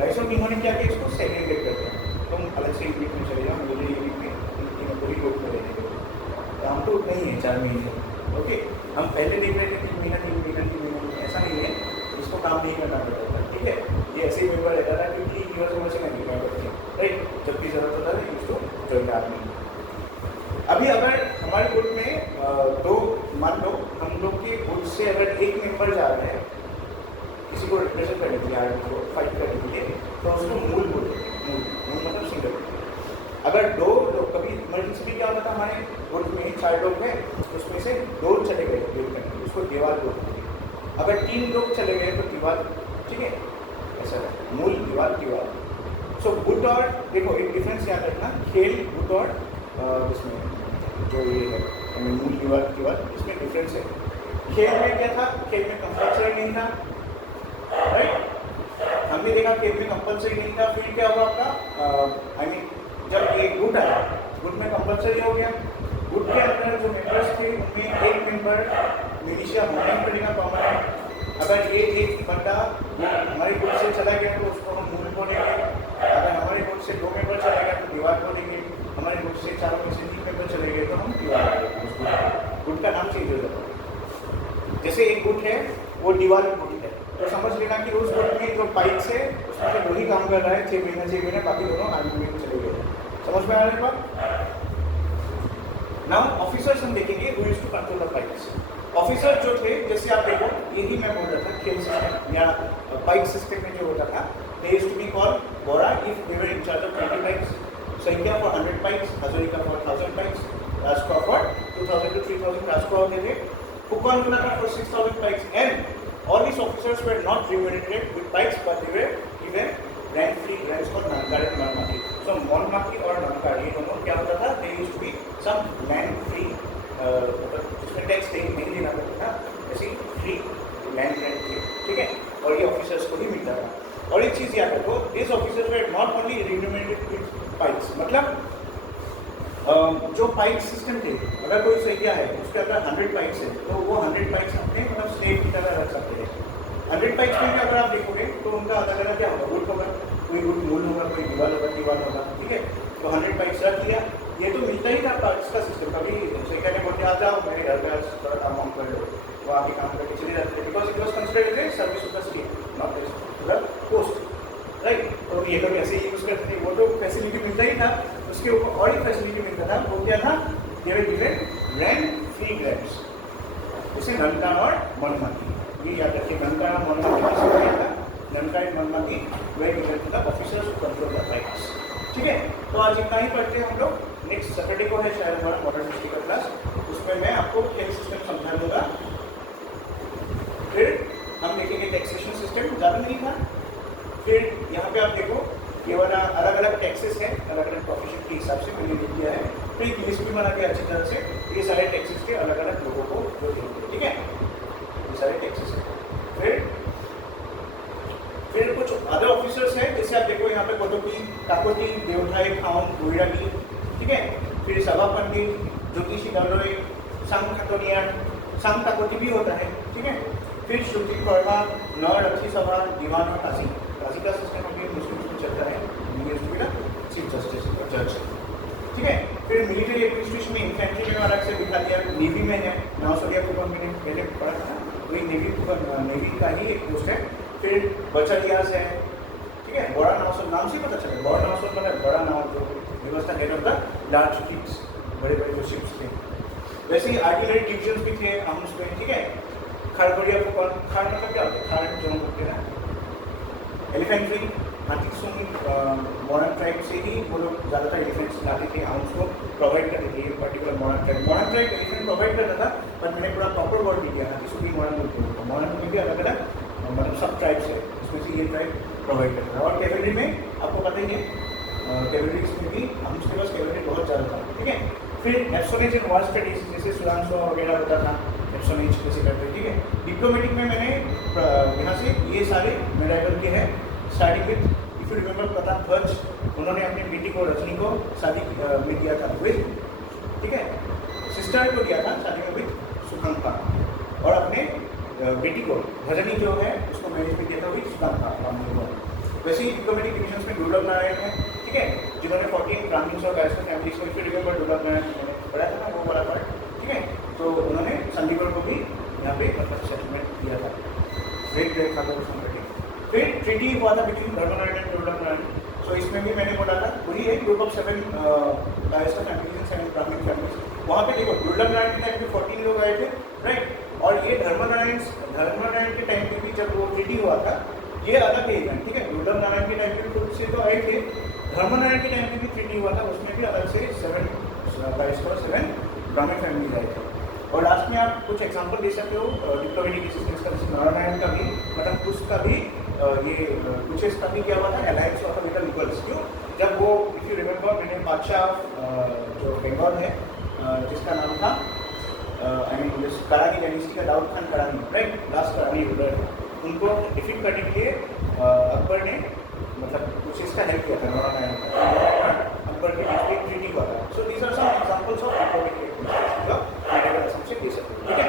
राइसो टीमों ने क्या किया, इसको सेग्रीगेट कर दिया, तुम अलग से यूनिट में चले जाओ, मिलिट्री यूनिट में, इन पूरी ग्रुप में रहने के, काम तो नहीं है 4 महीने, ओके। हम पहले देख रहे थे 3 महीना, ऐसा नहीं है, इसको काम नहीं करना पड़ता था, ठीक है। ये ऐसे ही मेंबर रहता था क्योंकि यूएस में से नहीं मेंबर थे, राइट, जब भी जरूरत होता था इसको ज्वाइन आर्मी। अभी अगर हमारे ग्रुप में 2, मान लो हम लोग के ग्रुप से अगर एक मेंबर जा रहे हैं किसी को रिप्रेजेंट करने के लिए, आर्मी को फाइट करने के लिए, तो उसको मूल बोलते हैं, मूल मतलब सिंगल। अगर 2 लोग, कभी इमरजेंसी में क्या होता था, हमारे ग्रुप में 4 लोग हैं, उसमें से 2 चले गए युद्ध करने, उसको दीवार बोलते हैं। अगर 3 लोग चले गए तो दीवार, ठीक है, ऐसा है, मूल दीवार दीवार। सो गुट और, देखो एक डिफरेंस याद रखना, खेल गुट और इसमें जो ये है मूल दीवार, इसमें डिफरेंस है। खेल में क्या था, खेल में कंपल्सरी नहीं था, राइट, हमने देखा खेल में कंपल्सरी नहीं था। फिर क्या हुआ आपका, आई मीन जब एक गुट आया, गुट में कंपल्सरी हो गया, गुट के अंदर जो मेंबर्स थे उनमें एक मेंबर मिलिशिया होना ही पड़ेगा परमानेंट। अगर ये एक बंदा हमारे ग्रुप से चला गया तो उसको हम मूल बोलेंगे, अगर हमारे ग्रुप से 2 मेंबर चला गया तो दीवार बोलेंगे, हमारे ग्रुप से 4 में से 3 मेंबर चले गए तो हम दीवार बोलेंगे, उसको ग्रुप का नाम चेंज हो जाता है। है वो दीवार गुट है। तो समझ लेना कि उस गुट में जो पाइप्स है उसमें से वही काम कर रहा है 6 महीने, बाकी दोनों आर्मी में चले गए। समझ में आ रहा है बात? नाउ ऑफिसर्स हम देखेंगे who used to control the pipes. Officer जो थे, जैसे आप देखो यही मैं बोल रहा था खेल सिस्टम या पाइप सिस्टम में जो होता था, they used to be called Bora if they were in charge of 20 paiks, Saikia for 100 paiks, Hazarika for 1000 paiks, Rajkhowa for 2000 to 3000 Rajkhowa होते थे, Phukan for 6000 paiks, and all these officers were not remunerated with pipes but they were given rent-free grants for Nankar and Manmati. So Manmati और Nankar ये दोनों क्या होता था, they used to be some land-free, उसमें tax नहीं देना पड़ता था, ऐसे फ्री लैंड रेंट थे, ठीक है, और ये ऑफिसर्स को भी मिलता था। और एक चीज़ याद रखो, this officers were not only remunerated with paiks, मतलब जो पाइप सिस्टम थे, अगर कोई सैकिया है उसके अंदर 100 पाइप्स है तो वो 100 पाइप्स अपने मतलब स्लेव की तरह रख सकते हैं। 100 पाइप्स में अगर आप देखोगे तो उनका अलग अलग क्या होगा, वुड होगा, कोई वुड मूल होगा, कोई दीवार होगा, ठीक है। तो 100 पाइप्स रख लिया, ये तो मिलता ही था पाइप्स का सिस्टम। कभी सैकिया ने बोलते आ जाओ मेरे घर पे थोड़ा काम वाम कर लो, वो आके काम करके चले जाते थे, because it was considered as service of the state, not as the post, right. तो ये लोग ऐसे ही यूज़ करते थे, वो तो फैसिलिटी मिलता ही था। उसके ऊपर और एक फैसिलिटी मिलता था, वो क्या था, they were given rent free grants, उसे ननकान और मनमाती, ये याद रखिए, ननकान और मनमाती किसको दिया था, ननकान एंड मनमाती were given to the officers who control the paiks, ठीक है। तो आज इतना ही पढ़ते हैं हम लोग, नेक्स्ट सैटरडे को है शायद हमारा मॉडर्न हिस्ट्री का क्लास, उसमें मैं आपको खेल सिस्टम समझा दूंगा। फिर हम देखेंगे टैक्सेशन सिस्टम, ज़्यादा नहीं था। फिर यहाँ पे आप देखो ये वाला अलग अलग टैक्सेस हैं, अलग अलग प्रोफेशन के हिसाब से मैंने लिख दिया है, फिर एक लिस्ट भी बना के अच्छी तरह से ये सारे टैक्सेस के अलग अलग लोगों को जो देंगे, ठीक है, ये सारे टैक्सेस हैं। फिर कुछ अदर ऑफिसर्स हैं, जैसे आप देखो यहाँ पे कोटोकी, काकोटी, देवठाई, खाउन, गोइरागी, ठीक है। फिर सभा पंडित, ज्योतिषी दलोई, संघ खतोनिया, संघ काकोटी भी होता है, ठीक है। फिर श्रुति कर्मा, नर रक्षी सभा, दीवान और काशी का सिस्टम अभी मुस्लिम में चलता है, चीफ जस्टिस और जज, ठीक है। फिर मिलिट्री एडमिनिस्ट्रेशन में इन्फेंट्री में अलग से दिखा दिया, नेवी में है, नावसरिया को मैंने पहले पढ़ा था, वही नेवी का ही एक पोस्ट है। फिर बचलियास है, ठीक है, बड़ा नावसर नाम से पता चला, बड़ा नावसर मतलब बड़ा नाव जो व्यवस्था head of the large ships, बड़े बड़े जो शिप्स थे। वैसे ही आर्टिलरी डिविजन भी थे हम उसमें, ठीक है। खारगोड़िया को खार मतलब क्या होता है, खार जो होते हैं ना, एलिफेंट्री, हाथी सूंगी, मॉडर्न ट्राइब से ही वो लोग ज़्यादातर एलिफेंट्स लाते थे, हम उसको प्रोवाइड करते थे। ये particular modern tribe elephant provide करता था, पर मैंने पूरा प्रॉपर वर्ड नहीं दिया, हाथी सूंगी मॉडर्न में भी अलग अलग मतलब सब ट्राइब्स है, उसमें से ये ट्राइब प्रोवाइड करता था। और कैवेलरी में आपको पता ही है, कैवेलरी में भी हम उसके पास कैवेलरी बहुत ज़्यादा था, ठीक है। फिर एप्सोनेज एंड वॉर स्टडीज, जैसे सुरांसो वगैरह होता था, एप्सोनेज जैसे करते हैं, ठीक है। डिप्लोमेटिक में मैंने यहाँ से ये सारे मेडाइवल के हैं, starting with if you remember Pratap ध्वज, उन्होंने अपनी बेटी को रजनी को शादी में दिया था विद, ठीक है, सिस्टर को दिया था शादी में विद सुखंपा, और अपने बेटी को भजनी जो है उसको मैरिज में दिया था विद सुखंपा। वैसे ही डिप्लोमेटिक डिविजन में दुर्लभ नारायण है, ठीक है, जिन्होंने 14 ब्राह्मण्स और वैष्णव फैमिलीज को, इफ यू रिमेंबर दुर्लभ नारायण मैंने पढ़ा था ना वो वाला पार्ट, ठीक है। तो उन्होंने चंडीगढ़ को भी यहाँ पे मतलब सेटलमेंट दिया था, ग्रेट ग्रेट फादर ऑफ समृद्धि। फिर ट्रीटी हुआ था बिटवीन धर्मनारायण एंड दुर्लभ नारायण, सो इसमें भी मैंने बोला था वही है ग्रुप ऑफ 7 वैष्णव फैमिलीज, 7 ब्राह्मण फैमिलीज। वहाँ पे देखो दुर्लभ नारायण के टाइम पे 14 लोग आए थे, राइट, और ये धर्मनारायण के टाइम पे भी जब वो ट्रीटी हुआ था, ये अलग है इवेंट, ठीक है। दुर्लभ नारायण के टाइम पे खुद से तो आए थे, धर्मनारायण के टाइम पे भी ट्रीटी हुआ था, उसमें भी अलग से 7 ब्राह्मण फैमिली आए थे। और लास्ट में आप कुछ एग्जांपल दे सकते हो डिप्लोमेटिक असिस्टेंस का, नारायण का भी, मतलब उसका भी ये कुछ इसका भी क्या हुआ था, अलायंस हुआ था विद द मुगल्स। क्यों, जब वो इफ यू रिमेंबर मैंने बादशाह जो बंगाल है जिसका नाम था आई मीन करानी डायनेस्टी का दाऊद खान करानी, राइट, लास्ट करानी रूलर, उनको डिफीट करने के लिए अकबर ने मतलब कुछ इसका हेल्प किया था, नारायण का, अकबर के ट्रीटी हुआ था। So these are some examples of diplomatic activities जो मेरे असम से दे सकते हैं, ठीक है।